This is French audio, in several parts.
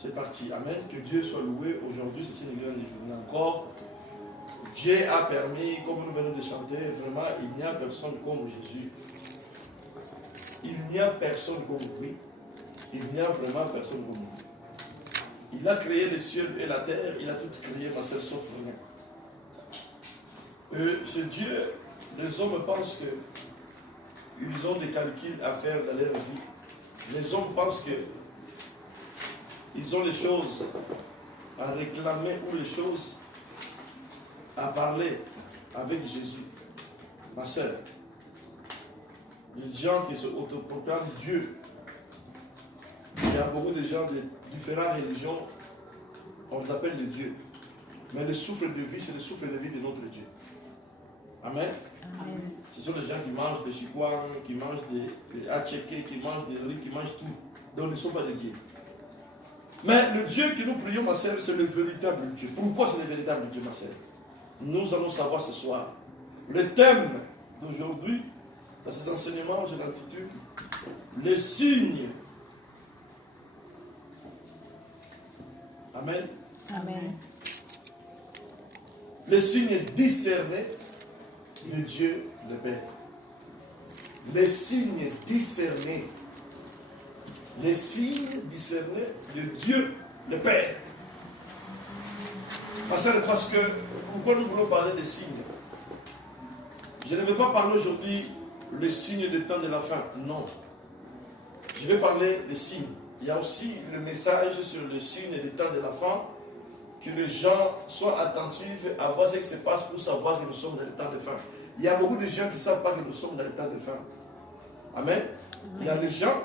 C'est parti. Amen. Que Dieu soit loué. Aujourd'hui, c'est une grande journée encore. Dieu a permis, comme nous venons de chanter, vraiment, il n'y a personne comme Jésus. Il n'y a personne comme lui. Il n'y a vraiment personne comme lui. Il a créé les cieux et la terre. Il a tout créé, ma soeur, sauf rien. Ce Dieu, les hommes pensent qu'ils ont des calculs à faire dans leur vie. Les hommes pensent qu'ils ont les choses à réclamer ou les choses à parler avec Jésus. Ma soeur, les gens qui se autoproclament Dieu, il y a beaucoup de gens de différentes religions, on les appelle les dieux. Mais le souffle de vie, c'est le souffle de vie de notre Dieu. Amen. Amen. Ce sont les gens qui mangent des chikwang, qui mangent des hacheke, qui mangent des riz, qui mangent tout. Donc ils ne sont pas des dieux. Mais le Dieu que nous prions, ma soeur, c'est le véritable Dieu. Pourquoi c'est le véritable Dieu, ma soeur? Nous allons savoir ce soir. Le thème d'aujourd'hui, dans ces enseignements, je l'intitule les signes. Amen. Amen. Les signes discernés de Dieu le Père. Les signes discernés. Les signes discernés de Dieu le Père. Parce que, pourquoi nous voulons parler des signes? Je ne vais pas parler aujourd'hui les signes du temps de la fin. Non. Je vais parler des signes. Il y a aussi le message sur le signe du temps de la fin. Que les gens soient attentifs à voir ce qui se passe pour savoir que nous sommes dans le temps de fin. Il y a beaucoup de gens qui ne savent pas que nous sommes dans le temps de fin. Amen. Il y a des gens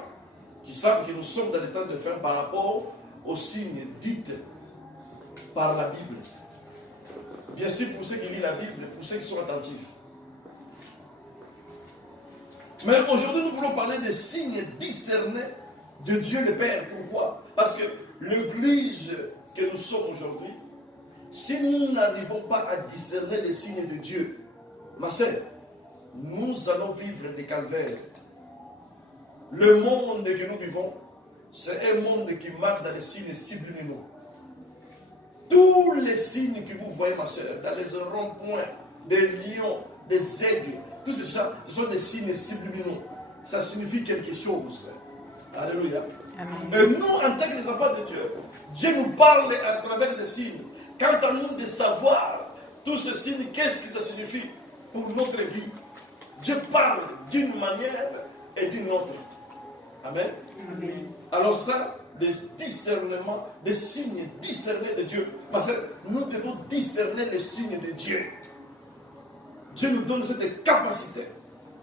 qui savent que nous sommes dans le temps de fin par rapport aux signes dits par la Bible. Bien sûr, pour ceux qui lisent la Bible, pour ceux qui sont attentifs. Mais aujourd'hui, nous voulons parler des signes discernés de Dieu le Père. Pourquoi? Parce que l'Église que nous sommes aujourd'hui, si nous n'arrivons pas à discerner les signes de Dieu, ma sœur, nous allons vivre des calvaires. Le monde que nous vivons, c'est un monde qui marche dans les signes subliminaux. Tous les signes que vous voyez, ma sœur, dans les ronds-points, des lions, des aigles, tout ça, ce sont des signes subliminaux. Ça signifie quelque chose. Alléluia. Amen. Et nous, en tant que les enfants de Dieu, Dieu nous parle à travers des signes. Quant à nous de savoir tous ces signes, qu'est-ce que ça signifie pour notre vie. Dieu parle d'une manière et d'une autre. Amen. Amen. Alors ça, le discernement, des signes discernés de Dieu. Parce que nous devons discerner les signes de Dieu. Dieu nous donne cette capacité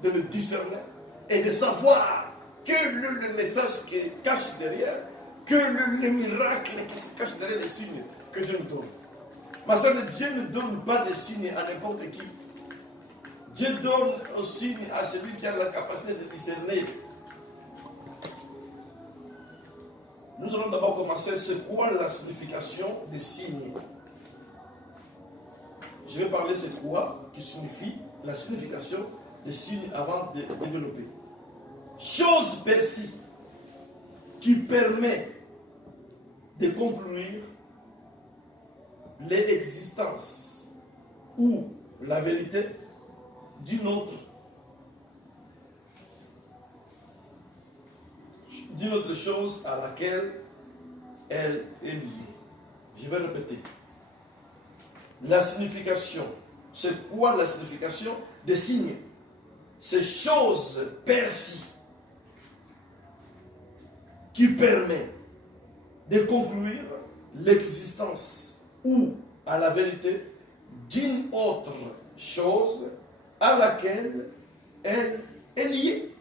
de le discerner et de savoir que le message qui cache derrière, que le miracle qui se cache derrière les signes que Dieu nous donne. Parce que Dieu ne donne pas des signes à n'importe qui. Dieu donne aux signes à celui qui a la capacité de discerner. Nous allons d'abord commencer, c'est quoi la signification des signes? Je vais parler c'est quoi qui signifie la signification des signes avant de développer. Chose perçue qui permet de conclure l'existence ou la vérité d'une autre chose à laquelle elle est liée. Je vais répéter. La signification. C'est quoi la signification des signes? C'est chose perçue qui permet de conclure l'existence ou à la vérité d'une autre chose à laquelle elle est liée.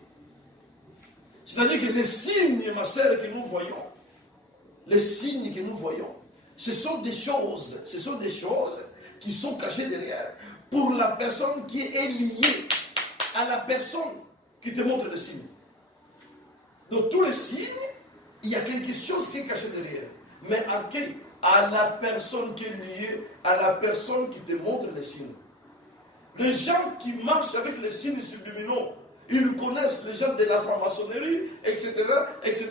C'est-à-dire que les signes, ma sœur, que nous voyons, les signes que nous voyons, ce sont des choses qui sont cachées derrière pour la personne qui est liée à la personne qui te montre le signe. Donc tous les signes, il y a quelque chose qui est caché derrière. Mais à qui? À la personne qui est liée, à la personne qui te montre les signes. Les gens qui marchent avec les signes subliminaux, Ils connaissent les gens de la franc-maçonnerie, etc., etc.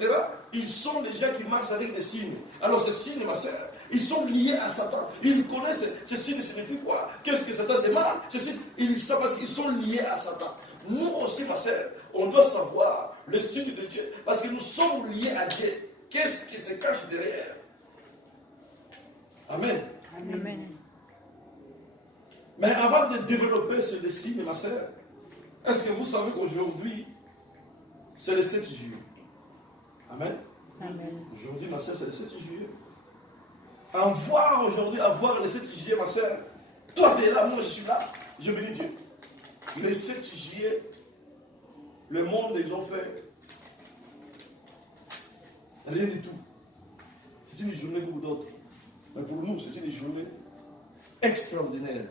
Ils sont les gens qui marchent avec des signes. Alors ces signes, ma sœur, ils sont liés à Satan. Ils connaissent ces signes signifient quoi? Qu'est-ce que Satan demande? Ils savent parce qu'ils sont liés à Satan. Nous aussi, ma sœur, on doit savoir le signe de Dieu. Parce que nous sommes liés à Dieu. Qu'est-ce qui se cache derrière? Amen. Amen. Mais avant de développer ce signe, ma sœur, est-ce que vous savez qu'aujourd'hui, c'est le 7 juillet? Amen. Amen. Aujourd'hui, ma sœur, c'est le 7 juillet. Avoir aujourd'hui, avoir le 7 juillet, ma sœur, toi tu es là, moi je suis là, je bénis Dieu. Le 7 juillet, le monde, ils ont fait rien du tout. C'est une journée comme d'autres. Mais pour nous, c'est une journée extraordinaire.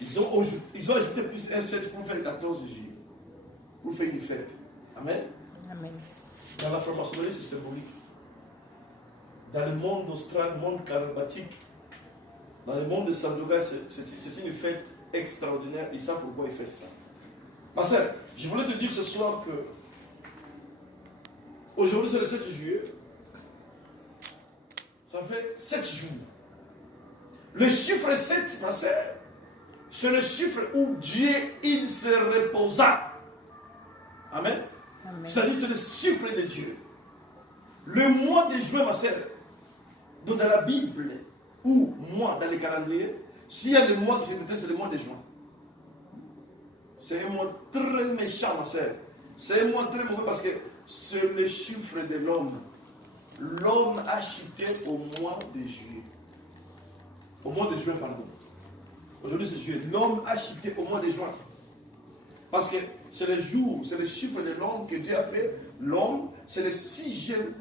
Ils ont ajouté plus un 7 pour faire le 14 juillet. Pour faire une fête. Amen. Amen. Dans la franc-maçonnerie, c'est symbolique. Dans le monde austral, le monde charismatique, dans le monde de Sandoga, c'est une fête extraordinaire. Ils savent pourquoi ils fêtent ça. Ma sœur, je voulais te dire ce soir que aujourd'hui c'est le 7 juillet. Ça fait 7 jours. Le chiffre 7, ma sœur, c'est le chiffre où Dieu, il se reposa. Amen. Amen. C'est-à-dire c'est le chiffre de Dieu. Le mois de juin, ma sœur, dans la Bible, ou moi, dans les calendriers, s'il y a des mois que je déteste, c'est le mois de juin. C'est un mois très méchant, ma sœur. C'est un mois très mauvais parce que c'est le chiffre de l'homme. L'homme a chuté au mois de juillet. Au mois de juin, pardon. Aujourd'hui, c'est juillet. L'homme a chuté au mois de juin. Parce que c'est le jour, c'est le chiffre de l'homme que Dieu a fait. L'homme, c'est le sixième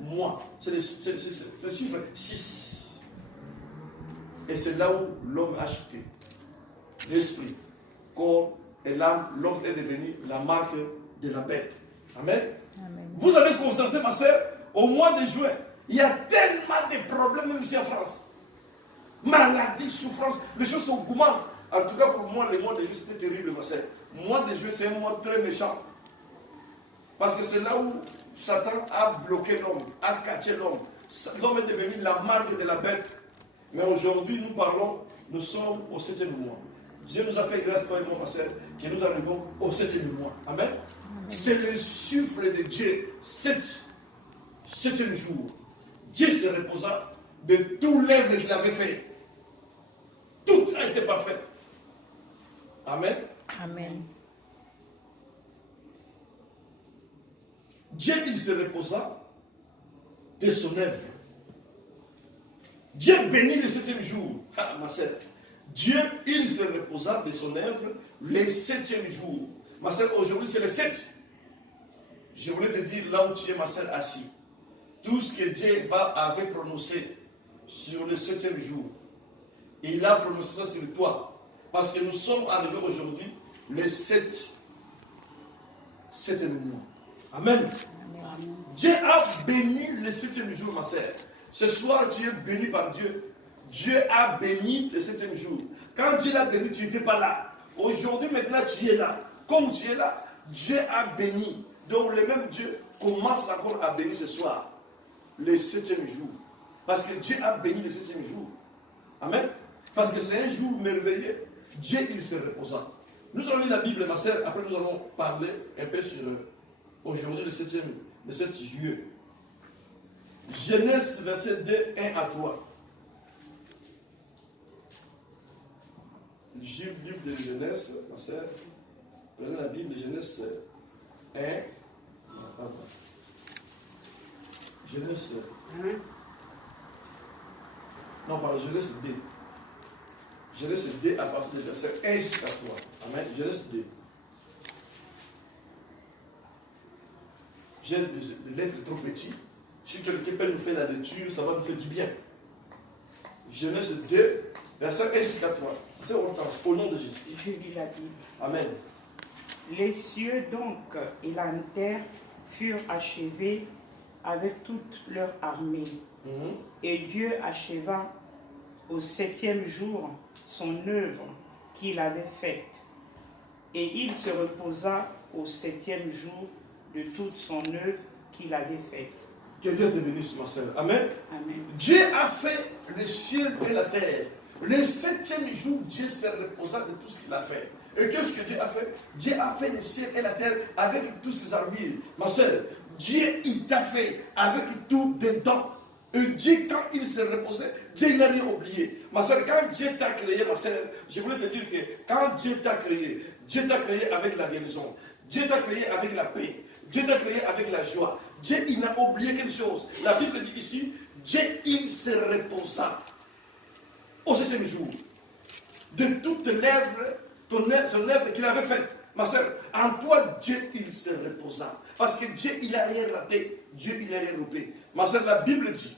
mois. C'est le chiffre 6. Et c'est là où l'homme a chuté. L'esprit, corps et l'âme, l'homme est devenu la marque de la bête. Amen. Amen. Vous avez constaté, ma soeur, au mois de juin, il y a tellement de problèmes, même ici en France. Maladie, souffrance, les choses augmentent. En tout cas, pour moi, le mois de juin, c'était terrible, ma soeur. Le mois de juin, c'est un mois très méchant. Parce que c'est là où Satan a bloqué l'homme, a caché l'homme. L'homme est devenu la marque de la bête. Mais aujourd'hui, nous parlons, nous sommes au 7e mois. Dieu nous a fait grâce, toi et moi, ma soeur, que nous arrivons au 7e mois. Amen. C'est le chiffre de Dieu, 7e jour. Dieu se reposa de tout l'œuvre qu'il avait fait. Tout a été parfait. Amen. Amen. Dieu, il se reposa de son œuvre. Dieu bénit le 7e jour. Ah, ma soeur. Dieu, il se reposa de son œuvre le 7e jour. Ma soeur, aujourd'hui, c'est le 7. Je voulais te dire, là où tu es, ma soeur, assis, tout ce que Dieu avait prononcé sur le 7e jour, il a prononcé ça sur toi. Parce que nous sommes arrivés aujourd'hui, le 7e mois. Amen. Amen. Dieu a béni le 7e jour, ma soeur. Ce soir, tu es béni par Dieu. Dieu a béni le 7e jour. Quand Dieu l'a béni, tu n'étais pas là. Aujourd'hui, maintenant, tu es là. Comme tu es là, Dieu a béni. Donc, le même Dieu commence encore à bénir ce soir, le 7e jour. Parce que Dieu a béni le 7e jour. Amen. Parce que c'est un jour merveilleux. Dieu, il se reposa. Nous allons lire la Bible, ma soeur. Après, nous allons parler un peu sur aujourd'hui, le 7 juillet. Genèse, verset 2, 1 à 3. Livre de Genèse, ma soeur. Prenez la Bible, Genèse 1. Genèse 1. Non, pardon, Genèse 2. Genèse 2 à partir du verset 1 jusqu'à 3. Amen. Genèse 2. J'ai des lettres trop petites. Si quelqu'un peut nous faire la lecture, ça va nous faire du bien. Genèse 2, verset 1 jusqu'à 3. C'est au nom de Jésus. Je lis la Bible. Amen. Les cieux donc et la terre furent achevés avec toute leur armée. Et Dieu acheva au 7e jour son œuvre qu'il avait faite. Et il se reposa au 7e jour de toute son œuvre qu'il avait faite. Que Dieu te bénisse, ma soeur. Amen. Amen. Dieu a fait le ciel et la terre. Le 7e jour, Dieu se reposa de tout ce qu'il a fait. Et qu'est-ce que Dieu a fait? Dieu a fait le ciel et la terre avec tous ses armures. Ma soeur, Dieu, il t'a fait avec tout dedans. Et Dieu, quand il se reposait, Dieu n'a rien oublié. Ma soeur, quand Dieu t'a créé, ma soeur, je voulais te dire que quand Dieu t'a créé avec la guérison. Dieu t'a créé avec la paix. Dieu t'a créé avec la joie. Dieu, il n'a oublié quelque chose. La Bible dit ici, Dieu, il se reposa au 7e jour de toute l'œuvre, son œuvre qu'il avait faite. Ma soeur, en toi, Dieu, il se reposa. Parce que Dieu, il n'a rien raté. Dieu, il n'a rien loupé. Ma soeur, la Bible dit,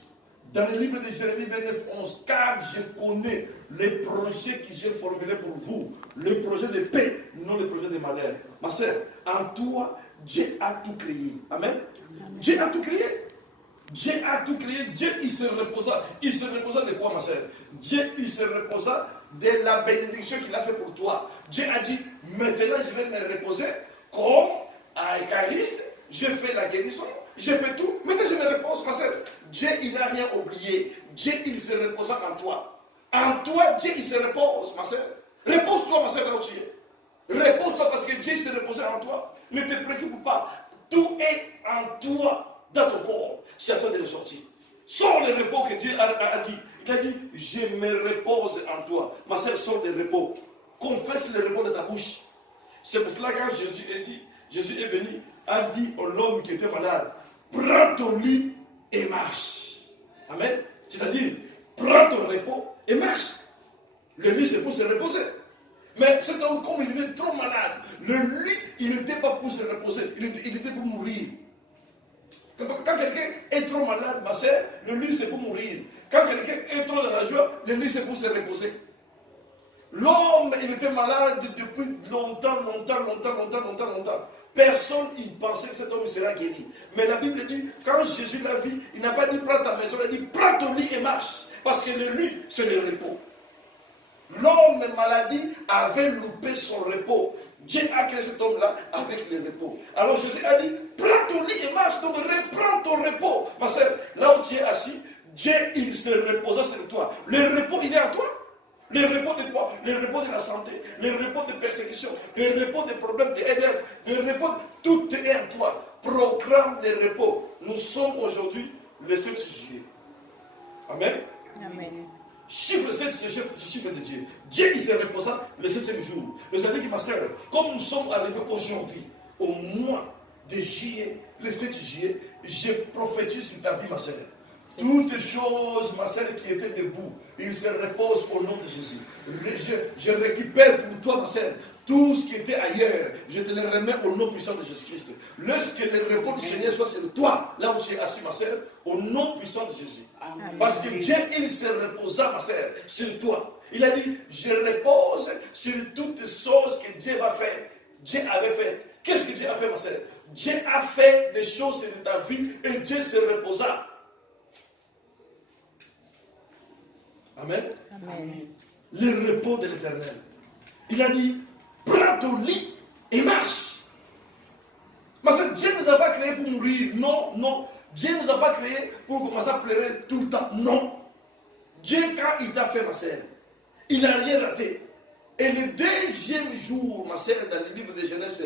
dans le livre de Jérémie 29, 11, car je connais les projets que j'ai formulés pour vous, le projet de paix, non le projet de malheur. Ma soeur, en toi, Dieu a tout créé. Amen. Dieu a tout créé. Dieu a tout créé. Dieu, il se reposa. Il se reposa de quoi, ma soeur? Dieu, il se reposa de la bénédiction qu'il a fait pour toi. Dieu a dit, maintenant je vais me reposer comme à Euchariste. J'ai fait la guérison, j'ai fait tout. Maintenant je me repose, ma soeur. Dieu, il n'a rien oublié. Dieu, il se reposa en toi. En toi, Dieu, il se repose, ma soeur. Repose-toi, ma soeur, là où tu es. Repose-toi parce que Dieu s'est reposé en toi. Ne te préoccupe pas. Tout est en toi, dans ton corps. C'est à toi de le sortir. Sors le repos que Dieu a dit. Il a dit, je me repose en toi. Ma soeur, sors le repos. Confesse le repos de ta bouche. C'est pour cela que quand Jésus est venu, a dit à l'homme qui était malade, prends ton lit et marche. Amen. C'est-à-dire, prends ton repos et marche. Le lit, c'est pour se reposer. Mais cet homme, comme il était trop malade, le lit, il n'était pas pour se reposer, il était pour mourir. Quand quelqu'un est trop malade, ma soeur, le lit, c'est pour mourir. Quand quelqu'un est trop dans la joie, le lit, c'est pour se reposer. L'homme, il était malade depuis longtemps. Personne n'y pensait que cet homme sera guéri. Mais la Bible dit, quand Jésus l'a vu, il n'a pas dit prends ta maison, il a dit prends ton lit et marche. Parce que le lit, c'est le repos. L'homme maladie avait loupé son repos. Dieu a créé cet homme-là avec le repos. Alors Jésus a dit, prends ton lit et marche, donc reprends ton repos. Ma soeur, là où tu es assis, Dieu, il se reposa sur toi. Le repos, il est en toi. Le repos de quoi? Le repos de la santé, le repos de persécution, le repos des problèmes de EDF, le repos, tout est en toi. Proclame le repos. Nous sommes aujourd'hui le 7 juillet. Amen. Amen. Chiffre 7, c'est le chiffre de Dieu. Dieu, il se reposa le 7e jour. Vous savez que ma soeur, comme nous sommes arrivés aujourd'hui, au mois de juillet, le 7 juillet, je prophétise sur ta vie, ma soeur. Toutes choses, ma soeur, qui étaient debout, il se repose au nom de Jésus. Je récupère pour toi, ma soeur, tout ce qui était ailleurs. Je te le remets au nom puissant de Jésus-Christ. Lorsque le repos du Seigneur soit sur toi, là où tu es assis, ma soeur, au nom puissant de Jésus. Amen. Parce que Dieu, il se reposa, ma soeur, sur toi. Il a dit, je repose sur toutes choses que Dieu va faire. Dieu avait fait. Qu'est-ce que Dieu a fait, ma soeur? Dieu a fait des choses dans ta vie et Dieu se reposa. Amen. Amen. Le repos de l'Éternel. Il a dit, prends ton lit et marche. Parce que Dieu ne nous a pas créés pour mourir. Non, non. Dieu ne nous a pas créés pour commencer à pleurer tout le temps. Non. Dieu, quand il t'a fait, ma sœur, il n'a rien raté. Et le 2e jour, ma sœur, dans le livre de Genèse,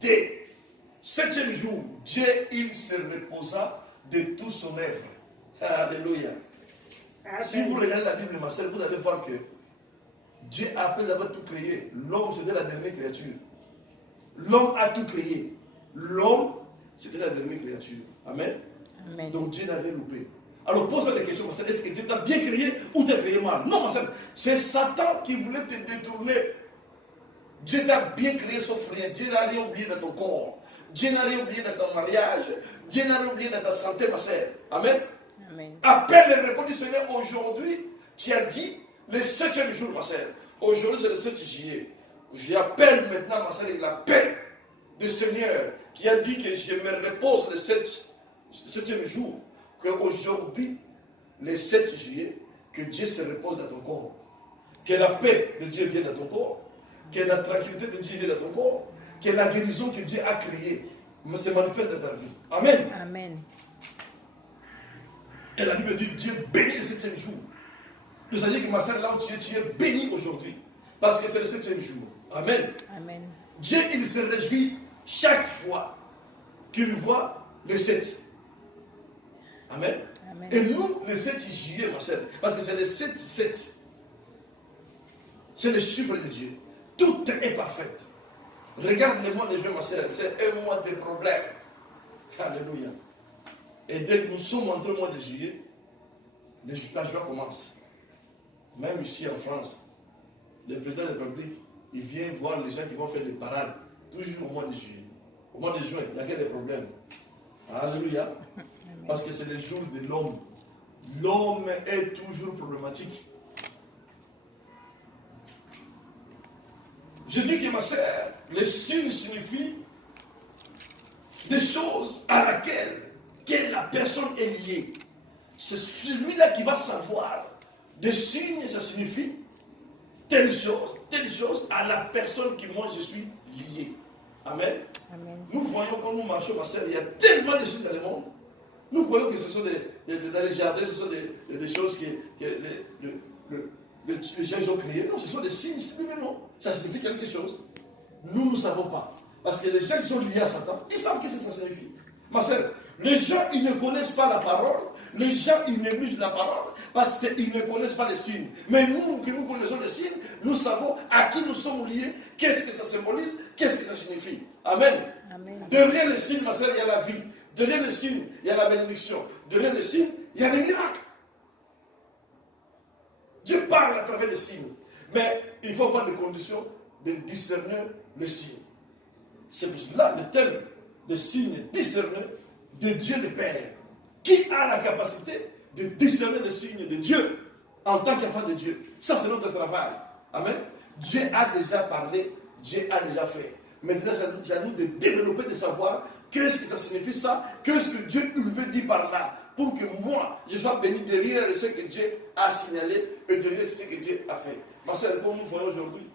dès 7e jour, Dieu, il se reposa de tout son œuvre. Alléluia. Si vous regardez la Bible, ma sœur, vous allez voir que Dieu, après avoir tout créé, l'homme, c'était la dernière créature. L'homme a tout créé. L'homme, c'était la dernière créature. Amen. Amen. Donc Dieu n'avait loupé. Alors pose-toi des questions, ma sœur. Est-ce que Dieu t'a bien créé ou t'a créé mal? Non, ma sœur. C'est Satan qui voulait te détourner. Dieu t'a bien créé sauf rien. Dieu n'a rien oublié dans ton corps. Dieu n'a rien oublié dans ton mariage. Dieu n'a rien oublié dans ta santé, ma sœur. Amen. Amen. Appelle le repos du Seigneur aujourd'hui. Tu as dit le 7e jour, ma sœur. Aujourd'hui, c'est le 7 juillet. J'appelle maintenant, ma sœur, la paix du Seigneur qui a dit que je me repose le 7e jour. Qu'aujourd'hui, le 7 juillet, que Dieu se repose dans ton corps. Que la paix de Dieu vienne dans ton corps. que la tranquillité de Dieu vienne dans ton corps, que la guérison que Dieu a créée se manifeste dans ta vie. Amen. Amen. Et la Bible dit Dieu bénit le 7e jour. C'est-à-dire que ma soeur, là où tu es béni aujourd'hui. Parce que c'est le 7e jour. Amen. Amen. Dieu, il se réjouit chaque fois qu'il voit le 7. Amen. Amen. Et nous, le 7 juillet, ma soeur, parce que c'est le 7-7. C'est le chiffre de Dieu. Tout est parfait. Regarde le mois de juillet, ma soeur, c'est un mois de problèmes. Alléluia. Et dès que nous sommes entrés au mois de juillet, la joie commence. Même ici en France, le président de la République, il vient voir les gens qui vont faire des parades, toujours au mois de juillet. Au mois de juin, il n'y a que des problèmes. Alléluia. Parce que c'est le jour de l'homme. L'homme est toujours problématique. Je dis que ma sœur, le signe signifie des choses à laquelle la personne est liée. C'est celui-là qui va savoir. Des signes, ça signifie telle chose à la personne qui moi je suis lié. Amen. Amen. Nous voyons quand nous marchons, ma sœur, il y a tellement de signes dans le monde. Nous croyons que ce sont dans les jardins, ce sont des choses que les gens ont créées. Non, ce sont des signes, mais non. Ça signifie quelque chose. Nous ne savons pas. Parce que les gens qui sont liés à Satan, ils savent ce que ça signifie. Ma sœur, les gens, ils ne connaissent pas la parole. Les gens, ils négligent la parole parce qu'ils ne connaissent pas les signes. Mais nous, qui nous connaissons les signes, nous savons à qui nous sommes liés, qu'est-ce que ça symbolise, qu'est-ce que ça signifie. Amen. Amen. Derrière les signes, ma sœur, il y a la vie. Derrière les signes, il y a la bénédiction. Derrière les signes, il y a les miracles. Dieu parle à travers les signes. Mais il faut avoir des conditions de discerner les signes. C'est pour cela le thème des signes discernés de Dieu le Père. Qui a la capacité de discerner les signes de Dieu en tant qu'enfant de Dieu? Ça, c'est notre travail. Amen. Dieu a déjà parlé, Dieu a déjà fait. Maintenant, c'est à nous de développer, de savoir qu'est-ce que ça signifie ça, qu'est-ce que Dieu il veut dire par là, pour que moi, je sois béni derrière ce que Dieu a signalé et derrière ce que Dieu a fait. Ma sœur, comme nous voyons aujourd'hui,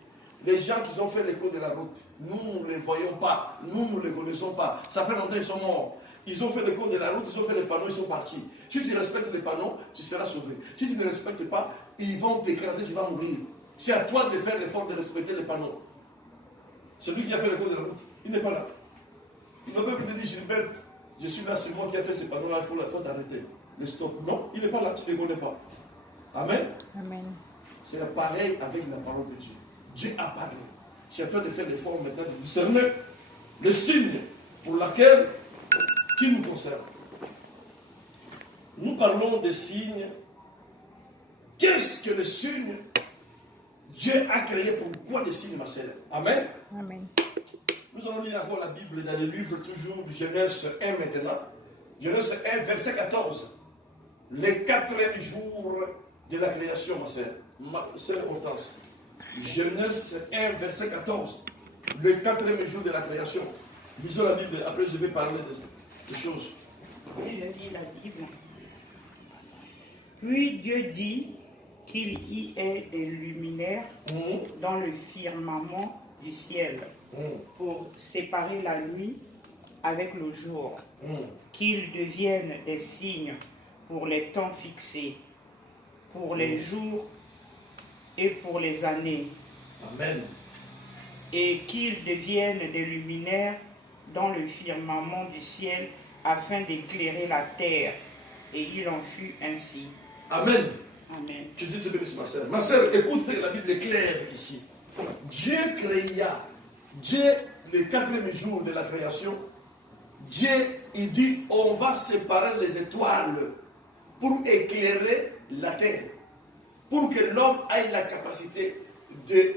les gens qui ont fait l'écho de la route, nous ne les voyons pas, nous ne les connaissons pas. Ça fait longtemps qu'ils sont morts. Ils ont fait l'écho de la route, ils ont fait les panneaux, ils sont partis. Si tu respectes les panneaux, tu seras sauvé. Si tu ne respectes pas, ils vont t'écraser, tu vas mourir. C'est à toi de faire l'effort de respecter les panneaux. Celui qui a fait l'écho de la route, il n'est pas là. Il ne peut pas te dire, Gilbert, je suis là, c'est moi qui ai fait ces panneaux-là, il faut t'arrêter. Le stop. Non, il n'est pas là, tu ne les connais pas. Amen. Amen. C'est pareil avec la parole de Dieu. Dieu a parlé. C'est à toi de faire l'effort maintenant de discerner le signe pour lequel qui nous concerne. Nous parlons des signes. Qu'est-ce que le signe? Dieu a créé pourquoi des signes, ma sœur? Amen. Amen. Nous allons lire encore la Bible dans le livre toujours de Genèse 1 maintenant. Genèse 1, verset 14. Les 4e jour de la création, ma sœur. Ma sœur Hortense. Genèse 1, verset 14. Le 4e jour de la création. Lisons la Bible, après je vais parler des choses. Oui, je lis la Bible. Puis Dieu dit qu'il y ait des luminaires dans le firmament du ciel pour séparer la nuit avec le jour, qu'ils deviennent des signes pour les temps fixés, pour les jours et pour les années. Amen. Et qu'ils deviennent des luminaires dans le firmament du ciel afin d'éclairer la terre. Et il en fut ainsi. Amen. Amen. Que Dieu te bénisse, ma sœur. Ma sœur, écoute ce que la Bible est claire ici. Dieu créa. Dieu, le 4e jour de la création, Dieu, il dit, on va séparer les étoiles pour éclairer la terre. Pour que l'homme ait la capacité de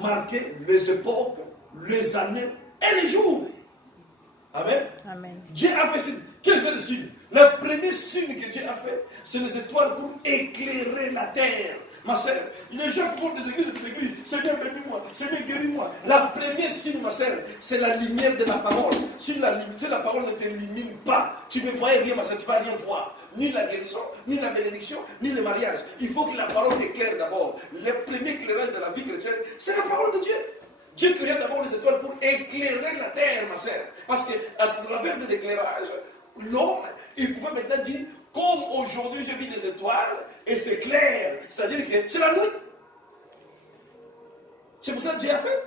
marquer les époques, les années et les jours. Amen. Amen. Dieu a fait signe. Quels sont les signes? Le premier signe que Dieu a fait, c'est les étoiles pour éclairer la terre. Ma sœur, les gens qui vont des églises, Seigneur, bénis-moi, Seigneur, guéris-moi. La première signe, ma sœur, c'est la lumière de la parole. Si la parole ne t'illumine pas, tu ne voyais rien, ma sœur, tu ne vas rien voir. Ni la guérison, ni la bénédiction, ni le mariage. Il faut que la parole t'éclaire d'abord. Le premier éclairage de la vie chrétienne, c'est la parole de Dieu. Dieu créa d'abord les étoiles pour éclairer la terre, ma sœur. Parce qu'à travers de l'éclairage, l'homme, il pouvait maintenant dire, comme aujourd'hui j'ai vu les étoiles, et c'est clair. C'est-à-dire que c'est la nuit. C'est pour ça que Dieu a fait.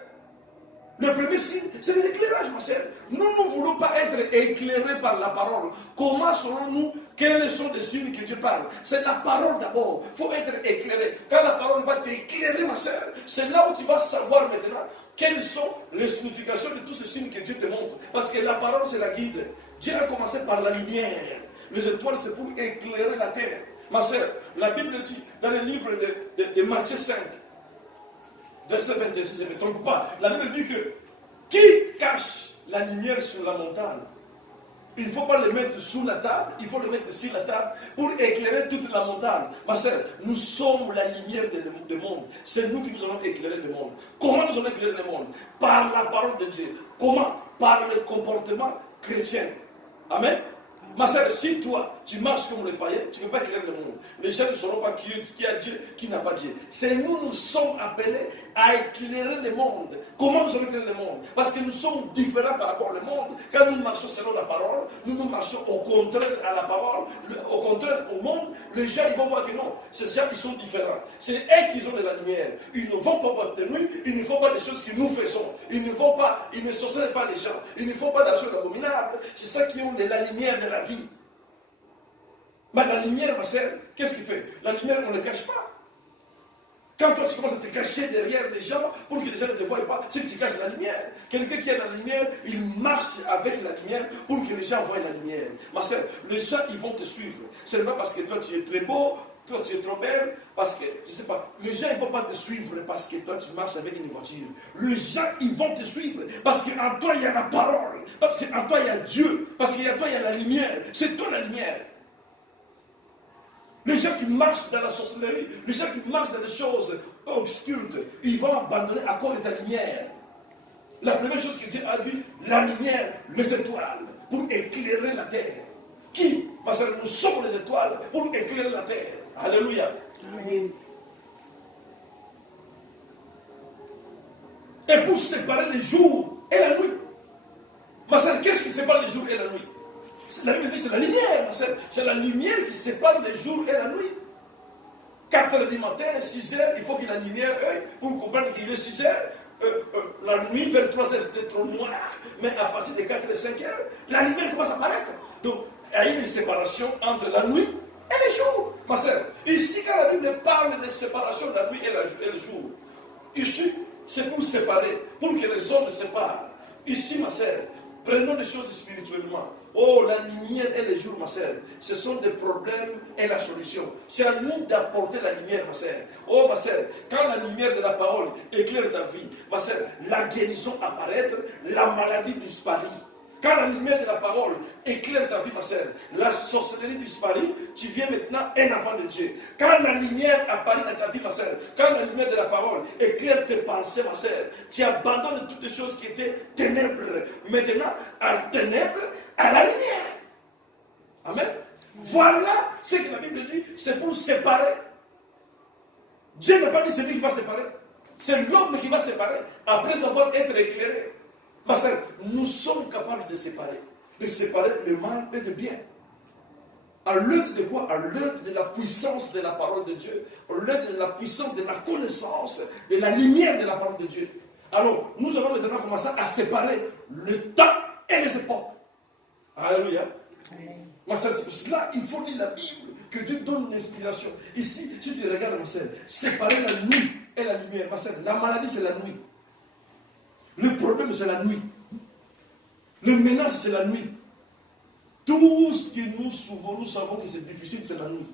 Le premier signe, c'est les éclairages, ma sœur. Nous ne voulons pas être éclairés par la parole. Comment saurons-nous quels sont les signes que Dieu parle? C'est la parole d'abord. Il faut être éclairé. Quand la parole va t'éclairer, ma sœur, c'est là où tu vas savoir maintenant quelles sont les significations de tous ces signes que Dieu te montre. Parce que la parole, c'est la guide. Dieu a commencé par la lumière. Les étoiles, c'est pour éclairer la terre. Ma sœur, la Bible dit, dans le livre de Matthieu 5, verset 26, je ne me trompe pas, la Bible dit que qui cache la lumière sur la montagne? Il ne faut pas le mettre sous la table, il faut le mettre sur la table pour éclairer toute la montagne. Ma sœur, nous sommes la lumière du monde. C'est nous qui nous allons éclairer le monde. Comment nous allons éclairer le monde? Par la parole de Dieu. Comment? Par le comportement chrétien. Amen. Ma sœur, si toi, tu marches comme les païens, tu ne peux pas éclairer le monde. Les gens ne sauront pas qui a Dieu, qui n'a pas Dieu. C'est nous sommes appelés à éclairer le monde. Comment nous allons éclairer le monde? Parce que nous sommes différents par rapport au monde. Quand nous marchons selon la parole, nous marchons au contraire à la parole, au contraire au monde. Les gens, ils vont voir que non, ces gens, ils sont différents. C'est eux qui ont de la lumière. Ils ne vont pas boire de nuit, ils ne font pas des choses que nous faisons. Ils ne sorcellent pas les gens. Ils ne font pas d'actions abominables. C'est ça qui ont de la lumière de la vie. Mais la lumière, ma sœur, qu'est-ce qu'il fait? La lumière, on ne cache pas. Quand toi, tu commences à te cacher derrière les gens pour que les gens ne te voient pas, si tu caches la lumière, quelqu'un qui a la lumière, il marche avec la lumière pour que les gens voient la lumière. Ma sœur, les gens, ils vont te suivre. C'est pas parce que toi, tu es très beau, toi, tu es trop belle, parce que, je ne sais pas, les gens, ils ne vont pas te suivre parce que toi, tu marches avec une voiture. Les gens, ils vont te suivre parce qu'en toi, il y a la parole, parce qu'en toi, il y a Dieu, parce qu'en toi, il y a la lumière. C'est toi la lumière. Les gens qui marchent dans la sorcellerie, les gens qui marchent dans des choses obscures, ils vont abandonner à cause de ta lumière. La première chose que Dieu a dit, la lumière, les étoiles, pour éclairer la terre. Qui? Parce que nous sommes les étoiles pour éclairer la terre. Alléluia. Amen. Et pour séparer les jours et la nuit. Ma sœur, qu'est-ce qui sépare les jours et la nuit? La Bible dit c'est la lumière, ma sœur. C'est la lumière qui sépare les jours et la nuit. 4 h du matin, 6 h, il faut qu'il y ait la lumière pour comprendre qu'il est 6 h. La nuit, vers 3 h, c'était trop noir. Mais à partir de 4 h, 5 h, la lumière commence à apparaître. Donc, il y a une séparation entre la nuit et le jour, ma sœur. Ici, quand la Bible parle de séparation de la nuit et le jour, ici, c'est pour séparer, pour que les hommes se séparent. Ici, ma sœur, prenons les choses spirituellement. Oh, la lumière et le jour, ma sœur, ce sont des problèmes et la solution. C'est à nous d'apporter la lumière, ma sœur. Oh, ma sœur, quand la lumière de la parole éclaire ta vie, ma sœur, la guérison apparaît, la maladie disparaît. Quand la lumière de la parole éclaire ta vie, ma sœur, la sorcellerie disparaît, tu viens maintenant un enfant de Dieu. Quand la lumière apparaît dans ta vie, ma sœur, quand la lumière de la parole éclaire tes pensées, ma sœur, tu abandonnes toutes les choses qui étaient ténèbres. Maintenant, à ténèbres, à la lumière. Amen. Voilà ce que la Bible dit, c'est pour séparer. Dieu n'a pas dit c'est lui qui va séparer. C'est l'homme qui va séparer après avoir été éclairé. Ma sœur, nous sommes capables de séparer le mal et le bien. À l'aide de quoi? À l'aide de la puissance de la parole de Dieu, à l'aide de la puissance de la connaissance, de la lumière de la parole de Dieu. Alors, nous allons maintenant commencer à séparer le temps et les époques. Alléluia. Ma sœur, c'est pour cela il faut lire la Bible, que Dieu donne l'inspiration. Ici, si tu regardes, ma sœur, séparer la nuit et la lumière. Ma sœur, la maladie, c'est la nuit. Le problème, c'est la nuit. Le menace, c'est la nuit. Tout ce que nous savons que c'est difficile, c'est la nuit.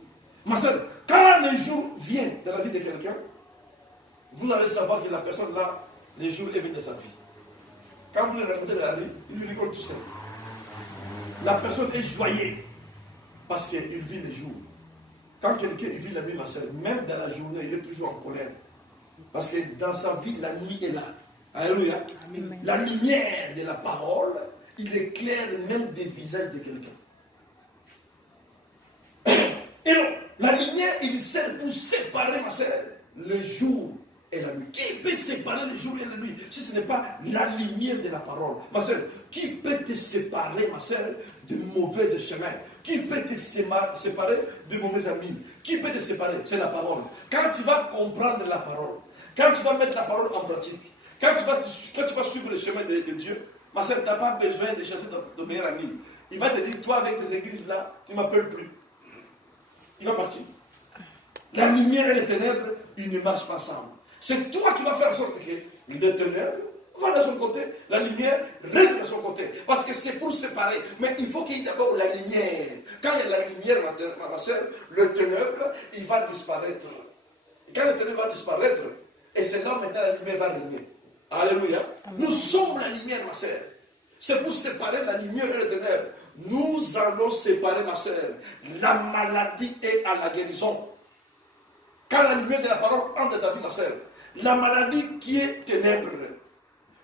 Ma sœur, quand le jour vient dans la vie de quelqu'un, vous allez savoir que la personne là, les jours viennent de sa vie. Quand vous le rencontrez dans la rue, il lui rigole tout seul. La personne est joyeuse parce qu'il vit les jours. Quand quelqu'un vit la nuit, ma soeur, même dans la journée, il est toujours en colère. Parce que dans sa vie, la nuit est là. Alléluia. Amen. La lumière de la parole, il éclaire même des visages de quelqu'un. Et non, la lumière, il sert pour séparer, ma soeur, le jour et la nuit. Qui peut séparer le jour et la nuit si ce n'est pas la lumière de la parole? Ma soeur, qui peut te séparer, ma soeur, de mauvais chemins? Qui peut te séparer de mauvais amis? Qui peut te séparer? C'est la parole. Quand tu vas comprendre la parole, quand tu vas mettre la parole en pratique, quand tu vas suivre le chemin de Dieu, ma soeur, tu n'as pas besoin de chercher ton meilleur ami. Il va te dire, toi avec tes églises là, tu ne m'appelles plus. Il va partir. La lumière et les ténèbres, ils ne marchent pas ensemble. C'est toi qui vas faire en sorte que le ténèbre va de son côté, la lumière reste de son côté. Parce que c'est pour séparer. Mais il faut qu'il y ait d'abord la lumière. Quand il y a la lumière, ma soeur, le ténèbre, il va disparaître. Et quand le ténèbre va disparaître, et c'est là maintenant la lumière va régner. Alléluia. Amen. Nous sommes la lumière, ma soeur. C'est pour séparer la lumière et le ténèbre. Nous allons séparer, ma soeur, la maladie et à la guérison. Quand la lumière de la parole entre dans ta vie, ma soeur, la maladie qui est ténèbre,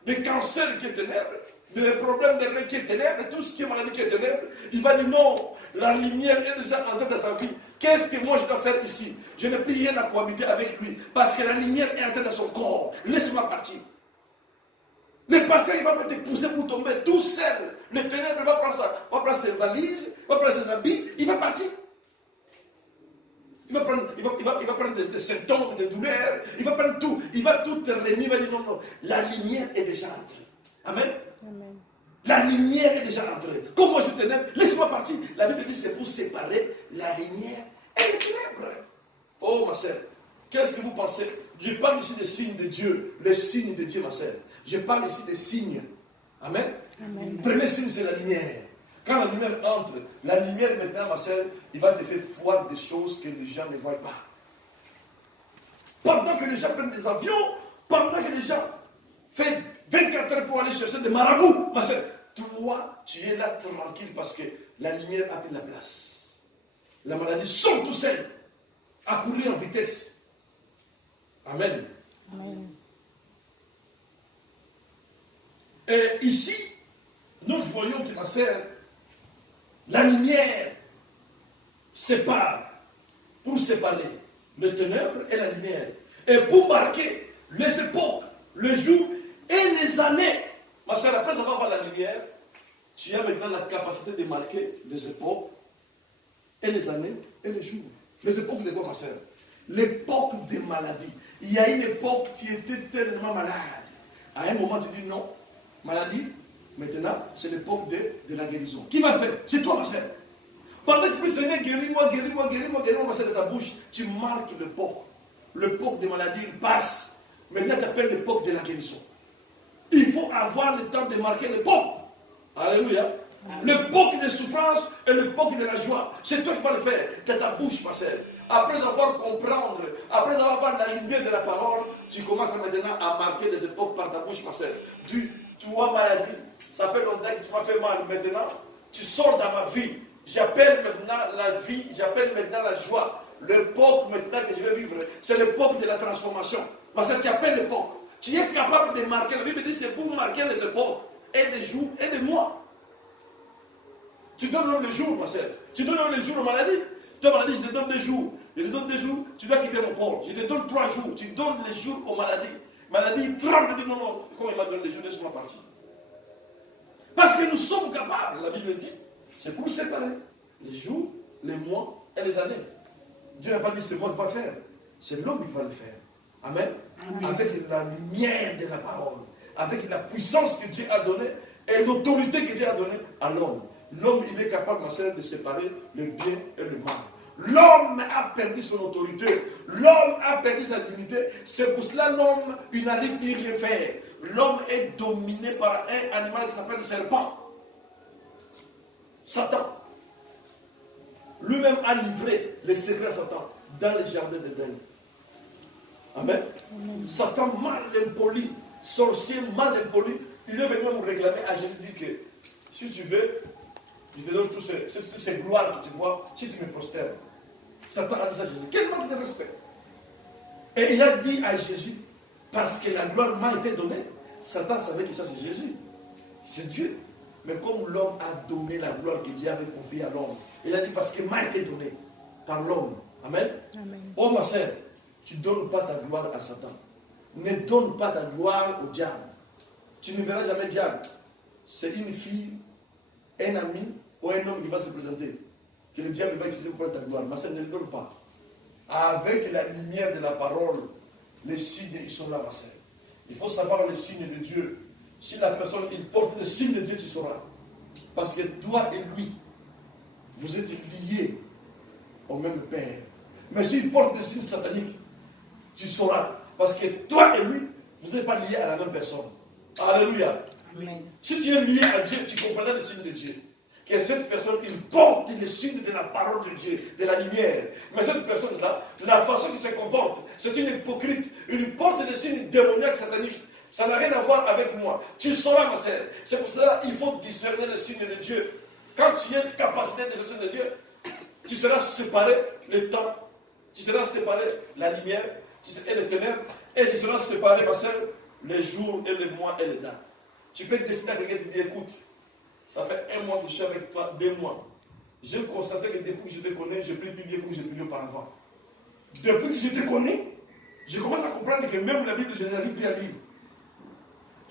le cancer qui est ténèbre, le problème de rein qui est ténèbre, tout ce qui est maladie qui est ténèbre, il va dire non, la lumière est déjà entrée dans sa vie. Qu'est-ce que moi je dois faire ici? Je n'ai plus rien à cohabiter avec lui, parce que la lumière est entrée dans son corps. Laisse-moi partir. Le pasteur, il va pas te pousser pour tomber tout seul. Le ténèbre va prendre ses valises, va prendre ses habits, il va partir. Il va prendre des symptômes, des douleurs, il va prendre tout. Il va tout te renier, il va dire non, non. La lumière est déjà entrée. Amen. Amen. La lumière est déjà entrée. Comme moi je ténèbre, laisse-moi partir. La Bible dit c'est pour séparer la lumière et les ténèbres. Oh ma soeur, qu'est-ce que vous pensez? Je parle ici des signes de Dieu, les signes de Dieu, ma soeur. Je parle ici des signes. Amen. Amen. Le premier signe, c'est la lumière. Quand la lumière entre, la lumière maintenant, ma soeur, il va te faire voir des choses que les gens ne voient pas. Pendant que les gens prennent des avions, pendant que les gens font 24 heures pour aller chercher des marabouts, ma soeur, toi, tu es là tranquille parce que la lumière a pris la place. La maladie sort tout seul, à courir en vitesse. Amen. Amen. Et ici, nous voyons que ma soeur, la lumière sépare, pour séparer le ténèbre et la lumière. Et pour marquer les époques, les jours et les années. Ma soeur, après avoir la lumière, tu as maintenant la capacité de marquer les époques et les années et les jours. Les époques de quoi, ma soeur? L'époque des maladies. Il y a une époque, tu étais tellement malade. À un moment, tu dis non, maladie. Maintenant, c'est l'époque de la guérison. Qui va le faire? C'est toi, ma soeur. Pendant que tu peux se dire, guéris-moi, ma soeur, de ta bouche, tu marques l'époque. L'époque des maladies, il passe. Maintenant, tu appelles l'époque de la guérison. Il faut avoir le temps de marquer l'époque. Alléluia. L'époque des souffrances et l'époque de la joie. C'est toi qui vas le faire de ta bouche, ma soeur. Après avoir comprendre, après avoir la lumière de la parole, tu commences maintenant à marquer les époques par ta bouche, ma soeur. Toi, maladie, ça fait longtemps que tu m'as fait mal. Maintenant, tu sors dans ma vie. J'appelle maintenant la vie, j'appelle maintenant la joie. L'époque maintenant que je vais vivre, c'est l'époque de la transformation. Ma soeur, tu appelles l'époque. Tu es capable de marquer. La Bible dit c'est pour marquer les époques, et des jours, et des mois. Tu donnes les jours, ma soeur. Tu donnes les jours aux maladies. Toi, maladie, je te donne des jours. Je te donne des jours, tu dois quitter mon corps. Je te donne 3 jours. Tu donnes les jours aux maladies. Maladie, il tremble, dit non, non, comment il m'a donné les jours, laisse-moi partir. Parce que nous sommes capables, la Bible dit, c'est pour séparer les jours, les mois et les années. Dieu n'a pas dit c'est moi qui va le faire, c'est l'homme qui va le faire. Amen. Amen. Avec la lumière de la parole, avec la puissance que Dieu a donnée et l'autorité que Dieu a donnée à l'homme. L'homme, il est capable, ma soeur, de séparer le bien et le mal. L'homme a perdu son autorité. L'homme a perdu sa dignité. C'est pour cela l'homme, il n'arrive plus rien faire. L'homme est dominé par un animal qui s'appelle le serpent. Satan. Lui-même a livré les secrets à Satan dans les jardins d'Éden. Amen. Amen. Satan mal impoli, sorcier mal impoli, il est venu me réclamer à Jésus, dit que si tu veux, je te donne toutes ces gloires que tu vois, si tu me prosternes. Satan a dit ça à Jésus. Quel manque de respect. Et il a dit à Jésus, parce que la gloire m'a été donnée, Satan savait que ça c'est Jésus. C'est Dieu. Mais comme l'homme a donné la gloire que Dieu avait confiée à l'homme, il a dit parce que m'a été donnée par l'homme. Amen. Amen. Oh ma sœur, tu ne donnes pas ta gloire à Satan. Ne donne pas ta gloire au diable. Tu ne verras jamais diable. C'est une fille, un ami ou un homme qui va se présenter. Que le diable va utiliser pour ta gloire. Ma sœur, ne le donne pas. Avec la lumière de la parole, les signes, ils sont là, ma sœur. Il faut savoir les signes de Dieu. Si la personne, il porte les signes de Dieu, tu sauras. Parce que toi et lui, vous êtes liés au même Père. Mais s'il porte des signes sataniques, tu sauras. Parce que toi et lui, vous n'êtes pas liés à la même personne. Alléluia. Amen. Si tu es lié à Dieu, tu comprendras les signes de Dieu. Que cette personne, il porte les signes de la parole de Dieu, de la lumière. Mais cette personne-là, la façon qu'il se comporte, c'est une hypocrite. Il porte des signes démoniaques sataniques. Ça n'a rien à voir avec moi. Tu sauras, ma sœur. C'est pour cela qu'il faut discerner les signes de Dieu. Quand tu as une capacité de discerner de Dieu, tu seras séparé le temps, tu seras séparé la lumière et les ténèbres, et tu seras séparé, ma sœur, les jours et les mois et les dates. Tu peux décider à quelqu'un qui te dit, écoute, ça fait 1 mois que je suis avec toi, 2 mois. J'ai constaté que depuis que je te connais, je prie plus bien que je priais auparavant. Depuis que je te connais, je commence à comprendre que même la Bible, je n'arrive plus à lire.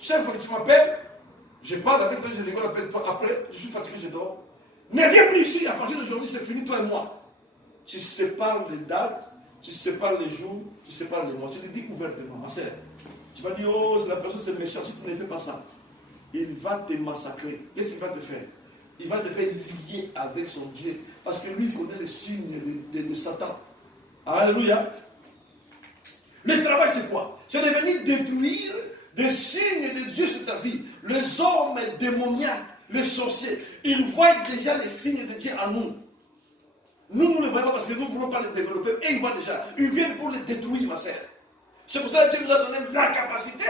Chaque fois que tu m'appelles, je parle avec toi, je rigole avec toi. Après, je suis fatigué, je dors. Ne viens plus ici, à partir d'aujourd'hui, c'est fini, toi et moi. Tu sépares les dates, tu sépares les jours, tu sépares les mois. Tu le dis ouvertement, ma sœur. Tu vas dire, oh, la personne c'est méchant, si tu ne fais pas ça, il va te massacrer. Qu'est-ce qu'il va te faire? Il va te faire lier avec son Dieu. Parce que lui, il connaît les signes de Satan. Alléluia. Le travail, c'est quoi? C'est de venir détruire des signes de Dieu sur ta vie. Les hommes démoniaques, les sorciers, ils voient déjà les signes de Dieu en nous. Nous ne les voyons pas parce que nous ne voulons pas les développer. Et ils voient déjà. Ils viennent pour les détruire, ma sœur. C'est pour ça que Dieu nous a donné la capacité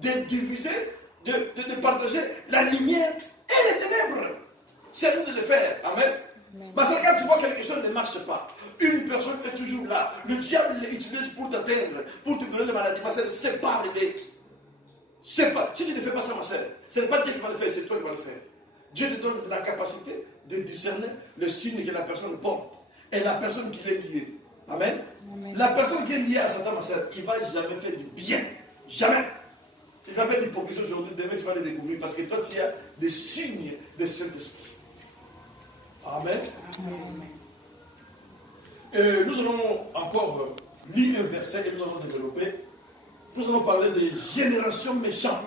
de diviser, de partager la lumière et les ténèbres. C'est nous de le faire. Amen. Parce que quand tu vois que quelque chose ne marche pas, une personne est toujours là. Le diable l'utilise pour t'atteindre, pour te donner les maladies. Ma sœur, c'est pas arrivé. C'est pas. Si tu ne fais pas ça, ma sœur, ce n'est pas Dieu qui va le faire, c'est toi qui vas le faire. Dieu te donne la capacité de discerner le signe que la personne porte et la personne qui l'est liée. Amen. Amen. La personne qui est liée à Satan, ma sœur, il ne va jamais faire du bien. Jamais. Il va faire de l'hypocrisie aujourd'hui, demain tu vas le découvrir parce que toi tu as des signes de Saint-Esprit. Amen. Amen. Nous allons encore lire un verset et nous allons développer. Nous allons parler des générations méchantes.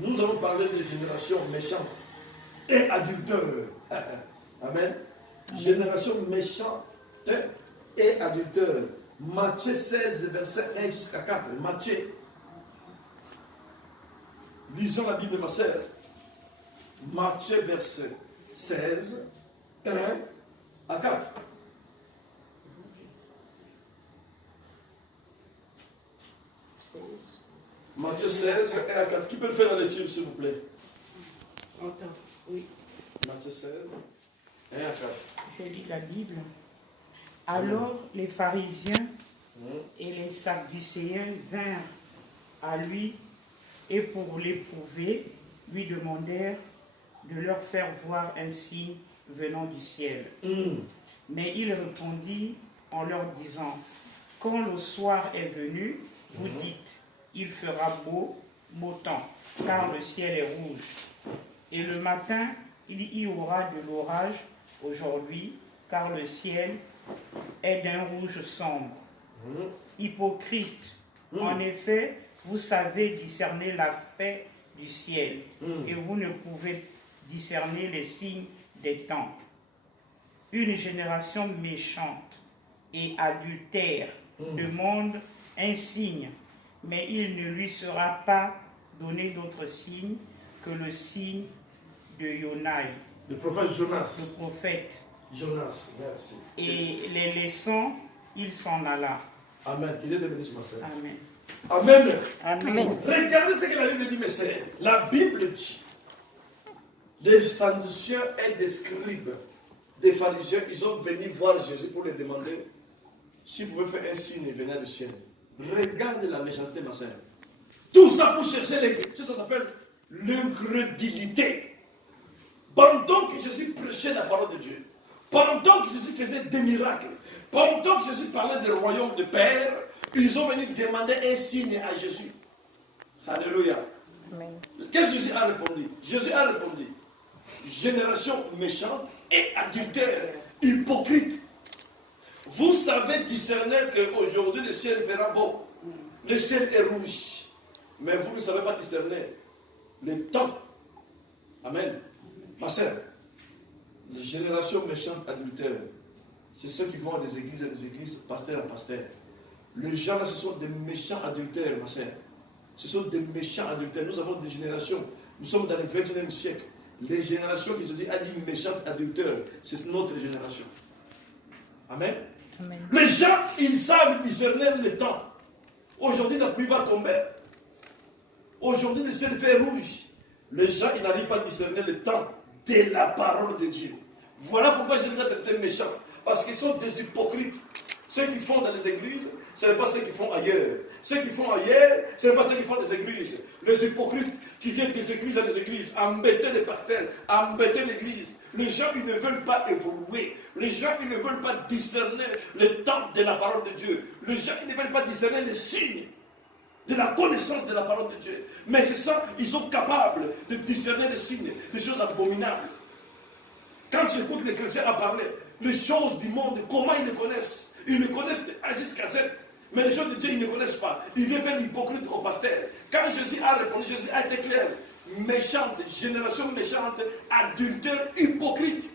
Nous allons parler des générations méchantes et adulteurs. Amen. Génération méchante et adulteurs. Matthieu 16, verset 1 jusqu'à 4. Matthieu. Lisons la Bible, ma sœur. Matthieu, verset 16, 1 à 4. Matthieu 16, 1 à 4. Qui peut le faire dans l'étude, s'il vous plaît? Oui. Matthieu 16, 1 à 4. Je lis la Bible. Alors les pharisiens et les sadducéens vinrent à lui et pour l'éprouver, lui demandèrent de leur faire voir un signe venant du ciel. Mais il répondit en leur disant, quand le soir est venu, vous dites, il fera beau temps, car le ciel est rouge. Et le matin, il y aura de l'orage aujourd'hui, car le ciel est d'un rouge sombre. Hypocrite, en effet, vous savez discerner l'aspect du ciel, et vous ne pouvez discerner les signes des temps. Une génération méchante et adultère demande un signe, mais il ne lui sera pas donné d'autre signe que le signe de Yonaï. Le prophète Jonas. Le prophète. Jonas, merci. Et les laissant, il s'en alla. Amen. Qu'il est devenu ma sœur. Amen. Amen. Amen. Regardez ce que la Bible dit, mes sœurs. La Bible dit, les Sadducéens et des scribes, des pharisiens, ils sont venus voir Jésus pour lui demander s'il pouvait faire un signe venant du ciel. Regarde la méchanceté, ma soeur. Tout ça pour chercher les... Ça s'appelle l'incrédulité. Pendant que Jésus prêchait la parole de Dieu, pendant que Jésus faisait des miracles, pendant que Jésus parlait du royaume de Père, ils ont venu demander un signe à Jésus. Alléluia. Amen. Qu'est-ce que Jésus a répondu? Jésus a répondu, génération méchante et adultère, hypocrite. Vous savez discerner qu'aujourd'hui le ciel verra beau, le ciel est rouge, mais vous ne savez pas discerner le temps. Amen. Ma sœur, les générations méchantes adultères, c'est ceux qui vont à des églises, pasteur à pasteur. Les gens là, ce sont des méchants adultères, ma sœur. Ce sont des méchants adultères. Nous avons des générations, nous sommes dans le 21e siècle. Les générations que Jésus a dit méchantes adultères, c'est notre génération. Amen. Amen. Les gens, ils savent discerner le temps. Aujourd'hui, la pluie va tomber. Aujourd'hui, le ciel fait rouge. Les gens, ils n'arrivent pas à discerner le temps de la parole de Dieu. Voilà pourquoi je les ai traités méchants. Parce qu'ils sont des hypocrites. Ceux qui font dans les églises, ce n'est pas ceux qui font ailleurs. Ceux qui font ailleurs, ce n'est pas ceux qui font des églises. Les hypocrites qui viennent des églises à des églises, embêter les pasteurs, embêter l'église. Les gens, ils ne veulent pas évoluer. Les gens, ils ne veulent pas discerner le temps de la parole de Dieu. Les gens, ils ne veulent pas discerner les signes de la connaissance de la parole de Dieu. Mais c'est ça, ils sont capables de discerner les signes, des choses abominables. Quand tu écoutes les chrétiens à parler, les choses du monde, comment ils les connaissent? Ils le connaissent jusqu'à 7. Mais les choses de Dieu, ils ne connaissent pas. Ils viennent faire l'hypocrite au pasteur. Quand Jésus a répondu, Jésus a été clair. Méchante, génération méchante, adultère, hypocrite.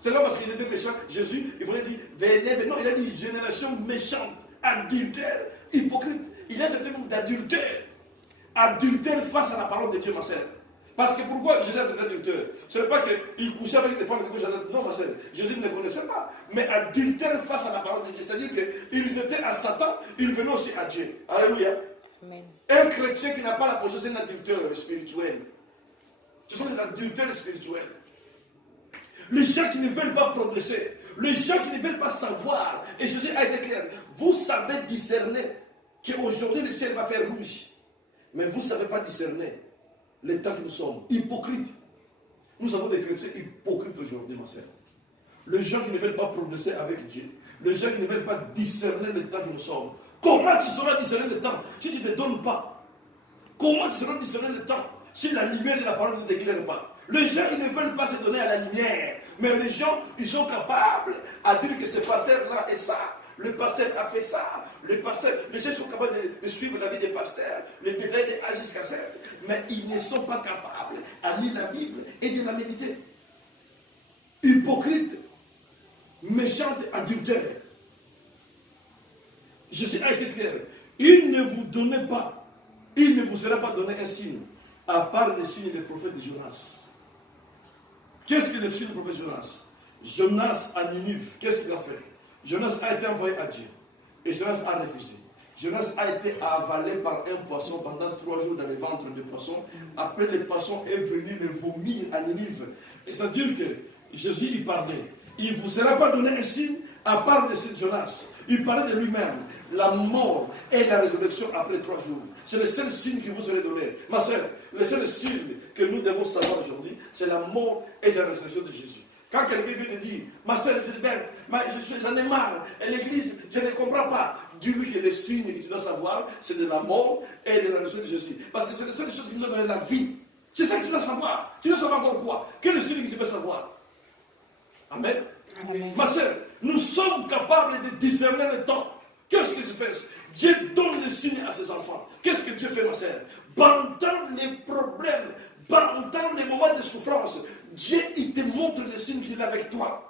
C'est pas parce qu'il était méchant. Jésus, il voulait dire, venez. Non, il a dit génération méchante, adultère, hypocrite. Il a traité même d'adultère. Adultère face à la parole de Dieu, ma sœur. Parce que pourquoi Jésus a traité d'adultère? Ce n'est pas qu'il couchait avec des femmes et des couches. Non, ma sœur. Jésus ne connaissait pas. Mais adultère face à la parole de Dieu. C'est-à-dire qu'ils étaient à Satan, ils venaient aussi à Dieu. Alléluia. Amen. Un chrétien qui n'a pas la conscience, c'est un adultère spirituel. Ce sont des adultères spirituels. Les gens qui ne veulent pas progresser. Les gens qui ne veulent pas savoir. Et Jésus a été clair. Vous savez discerner qu'aujourd'hui le ciel va faire rouge. Mais vous ne savez pas discerner le temps que nous sommes. Hypocrites. Nous avons des chrétiens hypocrites aujourd'hui, ma sœur. Les gens qui ne veulent pas progresser avec Dieu. Les gens qui ne veulent pas discerner le temps que nous sommes. Comment tu sauras discerner le temps si tu ne te donnes pas? Comment tu sauras discerner le temps si la lumière de la parole ne t'éclaire pas? Les gens, ils ne veulent pas se donner à la lumière. Mais les gens, ils sont capables à dire que ce pasteur-là est ça. Le pasteur a fait ça. Les gens sont capables de suivre la vie des pasteurs, les détails de A jusqu'à Z. Mais ils ne sont pas capables à lire la Bible et de la méditer. Hypocrite, méchante, adultère. Jésus a été clair. Il ne vous donnait pas, il ne vous sera pas donné un signe, à part le signe des prophètes de Jonas. Qu'est-ce que le signe du prophète Jonas? Jonas à Ninive, qu'est-ce qu'il a fait? Jonas a été envoyé à Dieu. Et Jonas a refusé. Jonas a été avalé par un poisson pendant 3 jours dans le ventre du poisson. Après, le poisson est venu le vomir à Ninive. C'est-à-dire que Jésus y parlait. Il ne vous sera pas donné un signe à part de ce Jonas. Il parlait de lui-même. La mort et la résurrection après 3 jours. C'est le seul signe qui vous serait donné. Ma soeur, le seul signe que nous devons savoir aujourd'hui, c'est la mort et la résurrection de Jésus. Quand quelqu'un vient te dire, ma soeur Gilberte, j'en ai marre, et l'église, je ne comprends pas. Dis-lui que le signe que tu dois savoir, c'est de la mort et de la résurrection de Jésus. Parce que c'est la seule chose qui nous donne la vie. C'est ça que tu dois savoir. Tu dois savoir encore quoi? Quel est le signe que tu veux savoir? Amen. Amen. Ma soeur, nous sommes capables de discerner le temps. Qu'est-ce que je fais? Dieu donne le signe à ses enfants. Qu'est-ce que Dieu fait, ma soeur? Pendant les problèmes, pendant les moments de souffrance, Dieu, il te montre le signe qu'il est avec toi.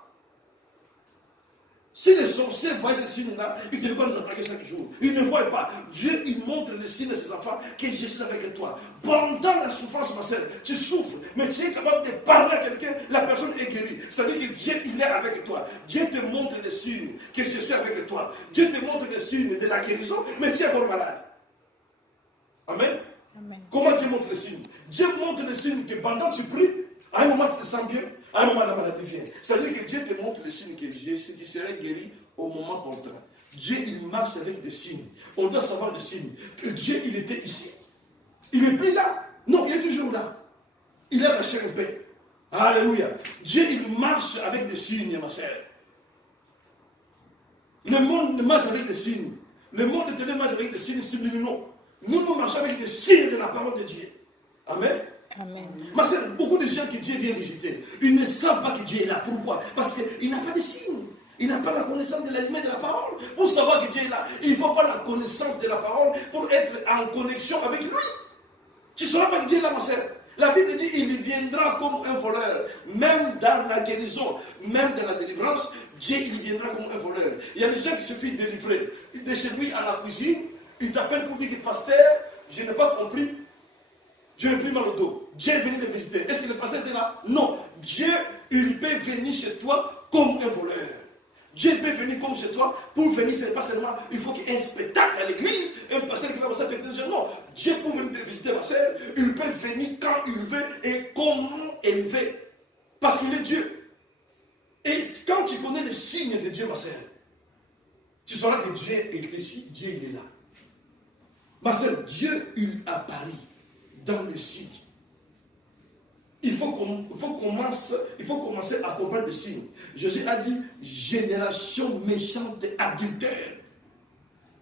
Si les sorciers voient ce signe-là, ils ne vont pas nous attaquer 5 jours. Ils ne voient pas. Dieu, il montre le signe à ses enfants que je suis avec toi. Pendant la souffrance, ma soeur, tu souffres, mais tu es capable de parler à quelqu'un, la personne est guérie. C'est-à-dire que Dieu, il est avec toi. Dieu te montre le signe que je suis avec toi. Dieu te montre le signe de la guérison, mais tu es encore malade. Amen. Amen. Comment Dieu montre le signe? Dieu montre le signe que pendant que tu pries, à un moment tu te sens bien, À un moment, la maladie vient. C'est-à-dire que Dieu te montre le signe que tu serais guéri au moment opportun. Dieu, il marche avec des signes. On doit savoir le signe. Que Dieu, il était ici. Il n'est plus là. Non, il est toujours là. Il a lâché un paix. Alléluia. Dieu, il marche avec des signes, ma sœur. Le monde marche avec des signes. Le monde de marche avec des signes subliminaux. Nous marchons avec des signes de la parole de Dieu. Amen. Amen. Ma sœur, beaucoup de gens que Dieu vient visiter, ils ne savent pas que Dieu est là. Pourquoi? Parce qu'il n'a pas de signes. Il n'a pas la connaissance de la lumière de la parole. Pour savoir que Dieu est là, il faut avoir la connaissance de la parole pour être en connexion avec lui. Tu ne sauras pas que Dieu est là, ma sœur. La Bible dit il viendra comme un voleur. Même dans la guérison, même dans la délivrance, Dieu il viendra comme un voleur. Il y a des gens qui se font délivrer. De chez lui à la cuisine, il t'appelle pour dire que pasteur, je n'ai pas compris. Je n'ai plus mal au dos. Dieu est venu le visiter. Est-ce que le pasteur était là? Non. Dieu, il peut venir chez toi comme un voleur. Dieu peut venir comme chez toi. Pour venir, ce n'est pas seulement, il faut qu'il y ait un spectacle à l'église. Un pasteur qui va passer avec des gens. Non. Dieu peut venir te visiter, ma sœur. Il peut venir quand il veut et comment il veut. Parce qu'il est Dieu. Et quand tu connais les signes de Dieu, ma sœur, tu sauras que Dieu est ici, Dieu il est là. Ma sœur, Dieu, il apparaît dans le site. Il faut commencer à comprendre le signe. Jésus a dit génération méchante et adultère.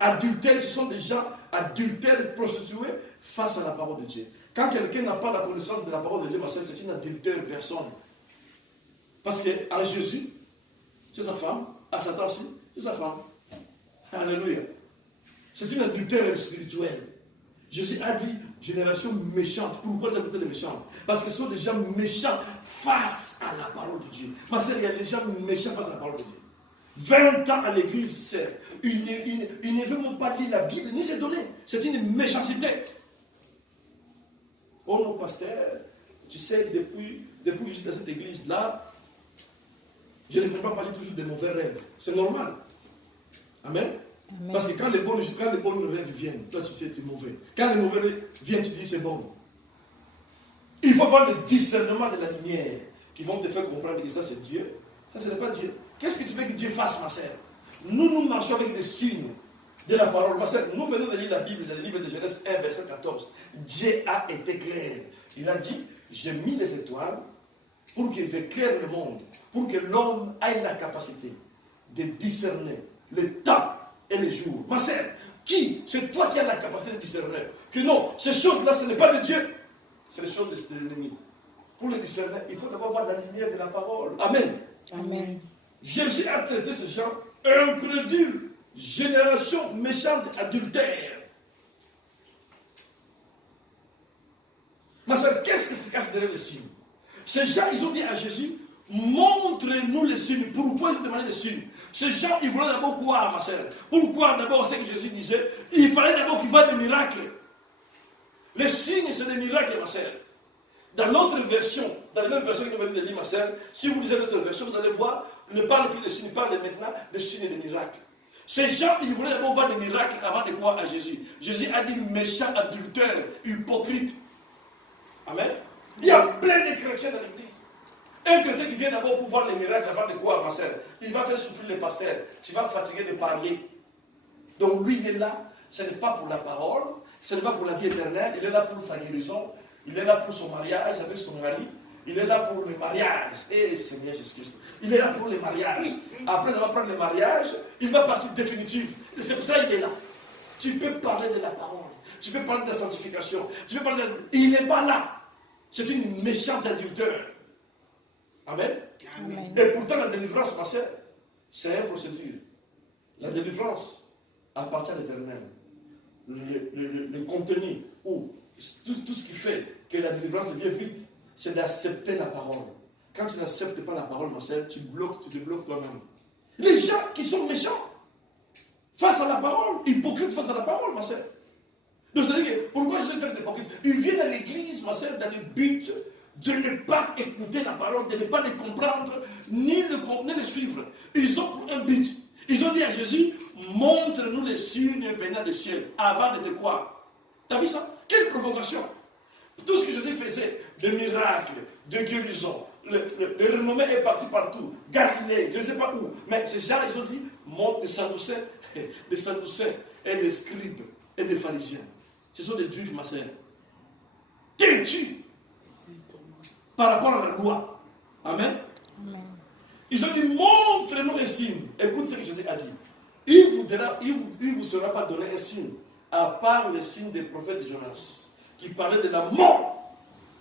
Adultère, ce sont des gens adultères, prostitués face à la parole de Dieu. Quand quelqu'un n'a pas la connaissance de la parole de Dieu, c'est une adultère personne. Parce qu'à Jésus, c'est sa femme, à Satan aussi, c'est sa femme. Alléluia. C'est une adultère spirituelle. Jésus a dit génération méchante. Pourquoi ça s'appelle méchante? Parce que ce sont des gens méchants face à la parole de Dieu. Parce qu'il y a des gens méchants face à la parole de Dieu. 20 ans à l'église, c'est. Il ne veut même pas lire la Bible, ni se donner. C'est une méchanceté. Oh non, pasteur, tu sais, depuis que je suis dans cette église-là, je ne peux pas parler toujours de mauvais rêves. C'est normal. Amen. Amen. Parce que quand les bons rêves viennent, toi tu sais que tu es mauvais. Quand les mauvais rêves viennent, tu dis c'est bon. Il faut avoir le discernement de la lumière qui vont te faire comprendre que ça c'est Dieu. Ça ce n'est pas Dieu. Qu'est-ce que tu veux que Dieu fasse, ma sœur? Nous marchons avec des signes de la parole. Ma sœur, nous venons de lire la Bible dans le livre de Genèse 1, verset 14. Dieu a été clair. Il a dit, j'ai mis les étoiles pour qu'ils éclairent le monde, pour que l'homme ait la capacité de discerner le temps et les jours. Ma sœur, qui? C'est toi qui as la capacité de discerner. Que non, ces choses-là, ce n'est pas de Dieu. C'est les choses de l'ennemi. Pour le discerner, il faut d'abord voir la lumière de la parole. Amen. Amen. Jésus a traité ces gens incrédules, génération méchante, adultère. Ma sœur, qu'est-ce qui se cache derrière le signe? Ces gens, ils ont dit à Jésus, montre-nous les signes. Pourquoi ils ont demandé les signes? Ces gens, ils voulaient d'abord croire, ma sœur. Pourquoi d'abord, ce que Jésus disait, il fallait d'abord qu'ils voient des miracles. Les signes, c'est des miracles, ma sœur. Dans notre version, dans la même version que vous venez de lire, ma sœur, si vous lisez notre version, vous allez voir, ne parle plus de signes, parle maintenant de signes et de miracles. Ces gens, ils voulaient d'abord voir des miracles avant de croire à Jésus. Jésus a dit méchant, adultère, hypocrite. Amen. Il y a plein de chrétiens dans l'église. Un chrétien qui vient d'abord pour voir les miracles avant de croire, ma sœur, il va faire souffrir les pasteurs. Tu vas fatiguer de parler. Donc lui, il est là. Ce n'est pas pour la parole, ce n'est pas pour la vie éternelle. Il est là pour sa guérison. Il est là pour son mariage avec son mari. Il est là pour le mariage. Et Seigneur Jésus-Christ. Il est là pour le mariage. Après avoir pris le mariage, il va partir définitif. Et c'est pour ça qu'il est là. Tu peux parler de la parole. Tu peux parler de la sanctification. Tu peux parler de... Il n'est pas là. C'est une méchante adultère. Amen. Amen. Et pourtant, la délivrance, ma sœur, c'est une procédure. La délivrance appartient à l'Éternel. Le contenu ou tout ce qui fait que la délivrance vient vite, c'est d'accepter la parole. Quand tu n'acceptes pas la parole, ma sœur, tu te bloques toi-même. Les gens qui sont méchants face à la parole, hypocrites face à la parole, ma sœur. Donc, c'est-à-dire, pourquoi je suis un hypocrite? Ils viennent à l'église, ma sœur, dans le but de ne pas écouter la parole, de ne pas les comprendre, ni les suivre. Ils ont pour un but. Ils ont dit à Jésus, montre-nous les signes venant du ciel, avant de te croire. T'as vu ça? Quelle provocation! Tout ce que Jésus faisait, de miracles, de guérison, le renommée est parti partout. Galilée, je ne sais pas où. Mais ces gens, ils ont dit, monte des Sadducéens et des scribes et des pharisiens. Ce sont des juifs, ma sœur. Têtus par rapport à la loi. Amen. Amen. Ils ont dit, montre-nous un signe. Écoute ce que Jésus a dit. Il ne vous sera pas donné un signe, à part le signe des prophètes de Jonas, qui parlait de la mort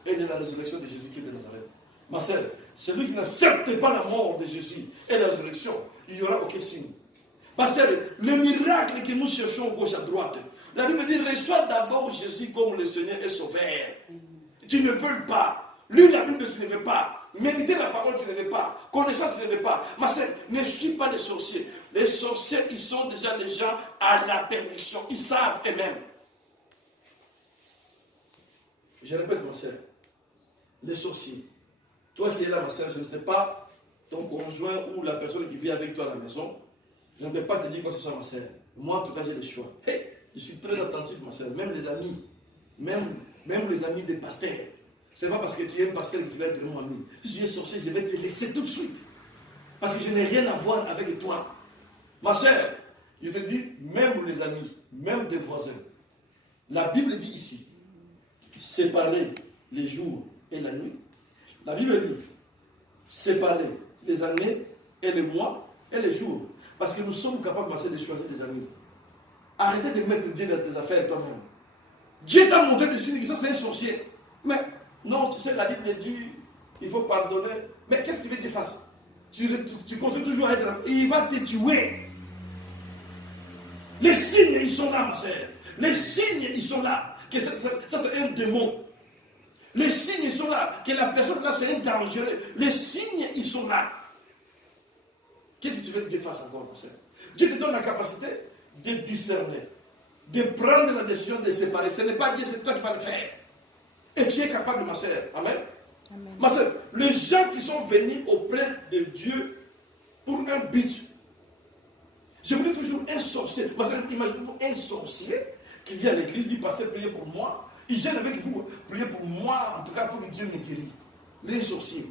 et de la résurrection de Jésus-Christ de Nazareth. Ma sœur, celui qui n'accepte pas la mort de Jésus et la résurrection, il n'y aura aucun signe. Ma sœur, le miracle que nous cherchons gauche à droite, la Bible dit, reçois d'abord Jésus comme le Seigneur et Sauveur. Tu ne veux pas. Lui, la Bible, tu ne veux pas. Méditer la parole, tu ne veux pas. Connaissance, tu ne veux pas. Ma sœur, ne suis pas les sorciers. Les sorciers, ils sont déjà des gens à la perdition. Ils savent eux-mêmes. Je répète, ma sœur. Les sorciers. Toi qui es là, ma sœur, je ne sais pas ton conjoint ou la personne qui vit avec toi à la maison. Je ne peux pas te dire quoi que ce soit, ma sœur. Moi, en tout cas, j'ai le choix. Hey, je suis très attentif, ma sœur. Même les amis. Même les amis des pasteurs. Ce n'est pas parce que tu es un pasteur que tu vas être mon ami. Si tu es sorcier, je vais te laisser tout de suite. Parce que je n'ai rien à voir avec toi. Ma sœur, je te dis, même les amis, même des voisins. La Bible dit ici, séparer les jours et la nuit. La Bible dit, séparer les années et les mois et les jours. Parce que nous sommes capables, ma sœur, de choisir des amis. Arrêtez de mettre Dieu dans tes affaires toi-même. Dieu t'a montré des signes que ça c'est un sorcier. Mais non, tu sais, la Bible dit, il faut pardonner. Mais qu'est-ce que tu veux qu'il fasse? Tu continues toujours à être là. Il va te tuer. Les signes, ils sont là, ma sœur. Les signes, ils sont là. Que ça c'est un démon. Les signes, ils sont là. Que la personne là, c'est un dangereux. Les signes, ils sont là. Qu'est-ce que tu veux que Dieu fasse encore, ma sœur? Dieu te donne la capacité de discerner, de prendre la décision de séparer. Ce n'est pas Dieu, c'est toi qui vas le faire. Et tu es capable, ma sœur. Amen. Amen. Ma sœur, les gens qui sont venus auprès de Dieu pour un but. Je voulais toujours un sorcier. Ma sœur, imaginez-vous un sorcier qui vient à l'église, dit, pasteur, priez pour moi. Il gêne avec vous, priez pour moi. En tout cas, il faut que Dieu me guérisse. Les sorciers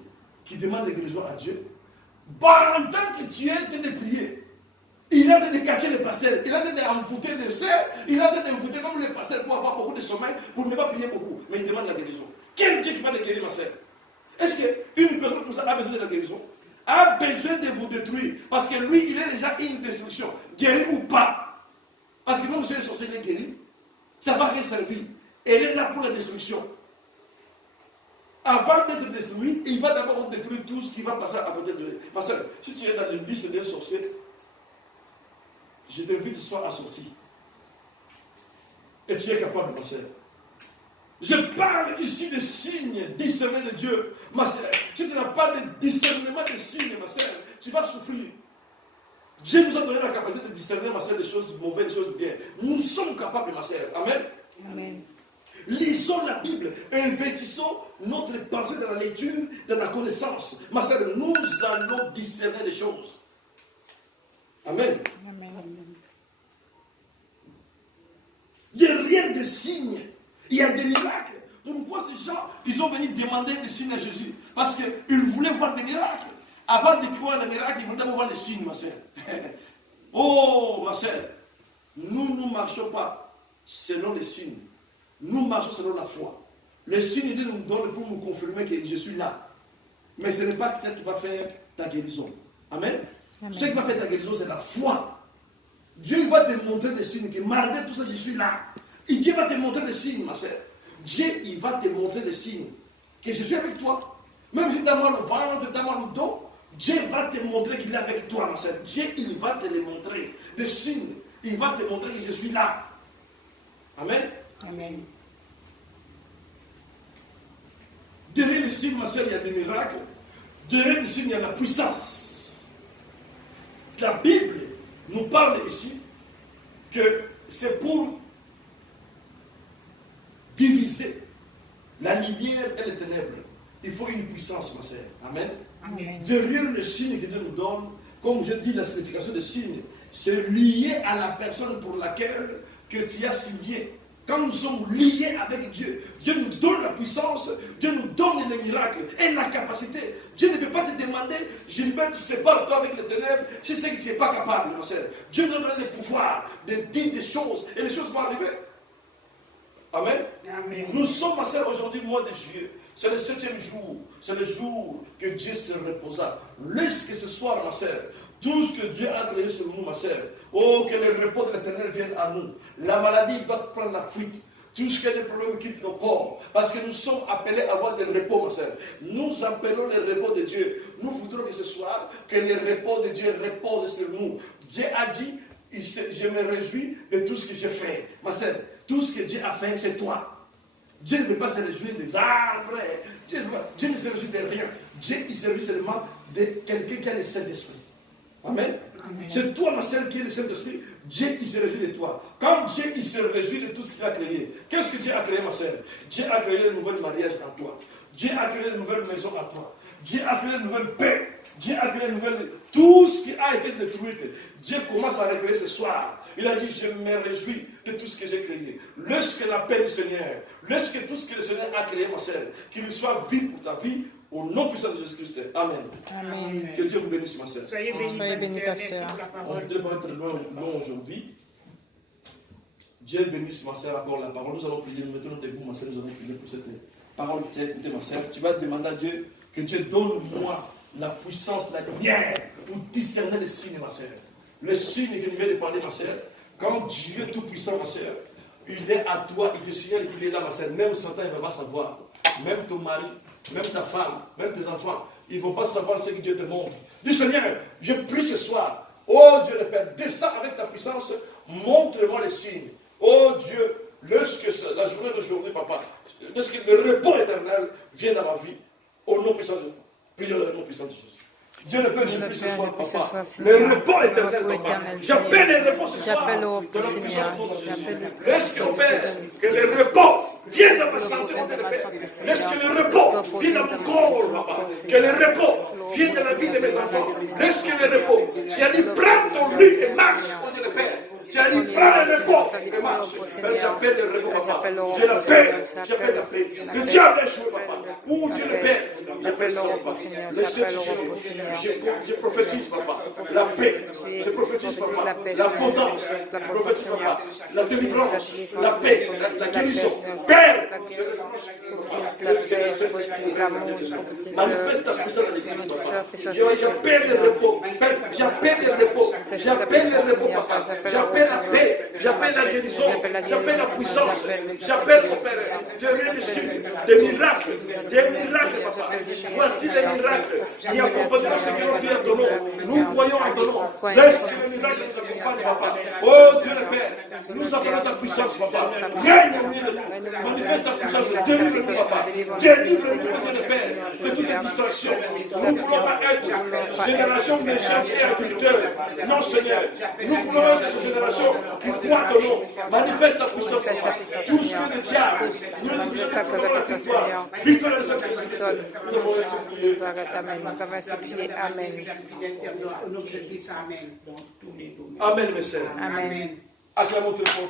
qui demandent des guérisons à Dieu. Pendant que tu es en train de prier, il est en train de cacher le pasteur, il est en train d'envoûter le cerf, il est en train d'envoûter même le pasteur pour avoir beaucoup de sommeil, pour ne pas prier beaucoup. Mais il demande la guérison. Quel Dieu qui va le guérir, ma sœur? Est-ce qu'une personne comme ça a besoin de la guérison? A besoin de vous détruire. Parce que lui, il est déjà une destruction. Guéri ou pas. Parce que même si le sorcier est guéri, ça va rien servir. Elle est là pour la destruction. Avant d'être détruit, il va d'abord détruire tout ce qui va passer à côté de lui. Ma soeur, si tu es dans le liste d'un sorcier, je t'invite ce soir à sortir. Et tu es capable, ma soeur. Je parle ici de signes discernés de Dieu. Ma soeur, si tu n'as pas de discernement de signes, ma soeur, tu vas souffrir. Dieu nous a donné la capacité de discerner, ma soeur, des choses mauvaises, des choses bien. Nous sommes capables, ma soeur. Amen. Amen. Lisons la Bible, investissons notre pensée dans la lecture, dans la connaissance. Ma sœur, nous allons discerner les choses. Amen. Amen. Derrière des signes, il y a des miracles. Pourquoi ces gens, ils ont venu demander des signes à Jésus? Parce qu'ils voulaient voir des miracles. Avant de croire les miracles, ils voulaient d'abord voir les signes, ma sœur. Oh, ma sœur, nous ne marchons pas selon les signes. Nous marchons selon la foi. Le signe Dieu nous donne pour nous confirmer que je suis là. Mais ce n'est pas celle qui va faire ta guérison. Amen. Amen. Ce qui va faire ta guérison, c'est la foi. Dieu va te montrer des signes que malgré tout ça, je suis là. Et Dieu va te montrer des signes, ma sœur. Dieu, il va te montrer des signes que je suis avec toi. Même si tu as mal au ventre, tu as mal au dos, Dieu va te montrer qu'il est avec toi, ma sœur. Dieu, il va te les montrer. Des signes. Il va te montrer que je suis là. Amen. Amen. Derrière les signes, ma sœur, il y a des miracles. Derrière les signes, il y a la puissance. La Bible nous parle ici que c'est pour diviser la lumière et les ténèbres. Il faut une puissance, ma sœur. Amen. Amen. Derrière les signes que Dieu nous donne, comme je dis, la signification des signes, c'est lié à la personne pour laquelle que tu as signé. Quand nous sommes liés avec Dieu, Dieu nous donne la puissance, Dieu nous donne les miracles et la capacité. Dieu ne peut pas te demander, Gilbert, tu sépares-toi avec les ténèbres, je sais que tu n'es pas capable, mon frère. Dieu nous donne le pouvoir de dire des choses et les choses vont arriver. Amen. Amen. Nous sommes, ma soeur, aujourd'hui, mois de juillet. C'est le 7e jour. C'est le jour que Dieu se reposa. Laisse que ce soir, ma soeur, tout ce que Dieu a créé sur nous, ma soeur, oh, que le repos de l'Éternel vienne à nous. La maladie doit prendre la fuite. Tout ce qui est des problèmes quitte nos corps. Parce que nous sommes appelés à avoir des repos, ma soeur. Nous appelons le repos de Dieu. Nous voudrons que ce soir, que le repos de Dieu repose sur nous. Dieu a dit, je me réjouis de tout ce que j'ai fait. Ma soeur, tout ce que Dieu a fait, c'est toi. Dieu ne peut pas se réjouir des arbres. Dieu ne se réjouit de rien. Dieu, il se réjouit seulement de quelqu'un qui a le Saint-Esprit. Amen. Amen. C'est toi, ma soeur, qui est le Saint-Esprit. Dieu, il se réjouit de toi. Quand Dieu, il se réjouit de tout ce qu'il a créé, qu'est-ce que Dieu a créé, ma soeur? Dieu a créé le nouvel mariage en toi. Dieu a créé une nouvelle maison en toi. Dieu a créé une nouvelle paix. Dieu a créé une nouvelle... Tout ce qui a été détruit, Dieu commence à recréer ce soir. Il a dit, je me réjouis de tout ce que j'ai créé. Lorsque la paix du Seigneur, lorsque tout ce que le Seigneur a créé, ma soeur, qu'il soit vie pour ta vie, au nom puissant de Jésus-Christ. Amen. Amen. Que Dieu vous bénisse, ma soeur. Soyez bénis, Soyez bénis, pasteur. Merci pasteur. pour la On parole. ne peut pas être long aujourd'hui. Dieu bénisse, ma soeur, encore la parole. Nous allons prier, nous mettons debout, ma soeur, nous allons prier pour cette parole que tu as écoutée, ma soeur. Tu vas demander à Dieu que Dieu donne-moi la puissance, la lumière pour discerner les signes, ma soeur. Le signe que nous venons de parler, ma soeur. Quand Dieu Tout-Puissant, ma soeur, il est à toi, il te signale qu'il est là, ma soeur. Même Satan, il ne va pas savoir. Même ton mari, même ta femme, même tes enfants, ils ne vont pas savoir ce que Dieu te montre. Dis Seigneur, je prie ce soir. Oh Dieu le Père, descends avec ta puissance, montre-moi les signes. Oh Dieu, lorsque la journée d'aujourd'hui, papa, lorsque le repos éternel vient dans ma vie, au nom puissant de Dieu, prions le nom puissant de Jésus. Dieu le Père, je prie ce soir, papa. Le repos éternel, papa. J'appelle le repos ce soir. J'appelle au repos, de la puissance Seigneur. de Jésus. J'appelle le Laisse repos, que, Père, Seigneur. que le repos vienne dans ma santé, vienne mon dans ma Père. santé, Seigneur. Laisse que le repos Repos vienne dans vienne mon dans corps, mon papa. corps, Que le Seigneur. repos vienne dans la vie de mes enfants. Laisse que le repos. Tu as dit, prends ton lit et marche, mon Dieu le Père. Tu as dit, prends le repos et marche. Père, j'appelle le repos, papa. J'ai la paix, j'appelle la paix. Le diable est joué, papa. Oh Dieu le Père. J'appelle le repos, Seigneur. J'appelle le repos, Seigneur. Je prophétise, papa, la paix. Je prophétise, papa, l'abondance. Je prophétise, papa, la délivrance, la paix, la guérison. Père, La paix, je prophétise l'amour, je prophétise manifeste ta puissance dans l'église, papa. manifeste J'appelle le repos. Père, j'appelle le repos. J'appelle le repos, papa. J'appelle la paix. J'appelle la guérison. J'appelle la puissance. J'appelle, mon Père, des signes, des miracles. Des miracles, papa. Voici les miracles qui accompagnent ce que nous prions en ton nom. Nous croyons en ton nom. Laisse que les miracles nous accompagnent, papa. Oh Dieu le Père, nous appelons ta puissance, papa. Règne au milieu de nous. Manifeste ta puissance. Délivre-nous, papa. Délivre-nous, Dieu le Père, de toutes les distractions. Nous ne voulons pas être génération de méchants et adulteurs. Non, Seigneur. Nous voulons être cette génération qui croit ton nom. Manifeste ta puissance, papa. Tout ce que le diable nous avons la victoire. Victoire de cette Amen. Nous avons ainsi prié. Amen. Amen, mes sœurs. Amen. Acclamons très fort.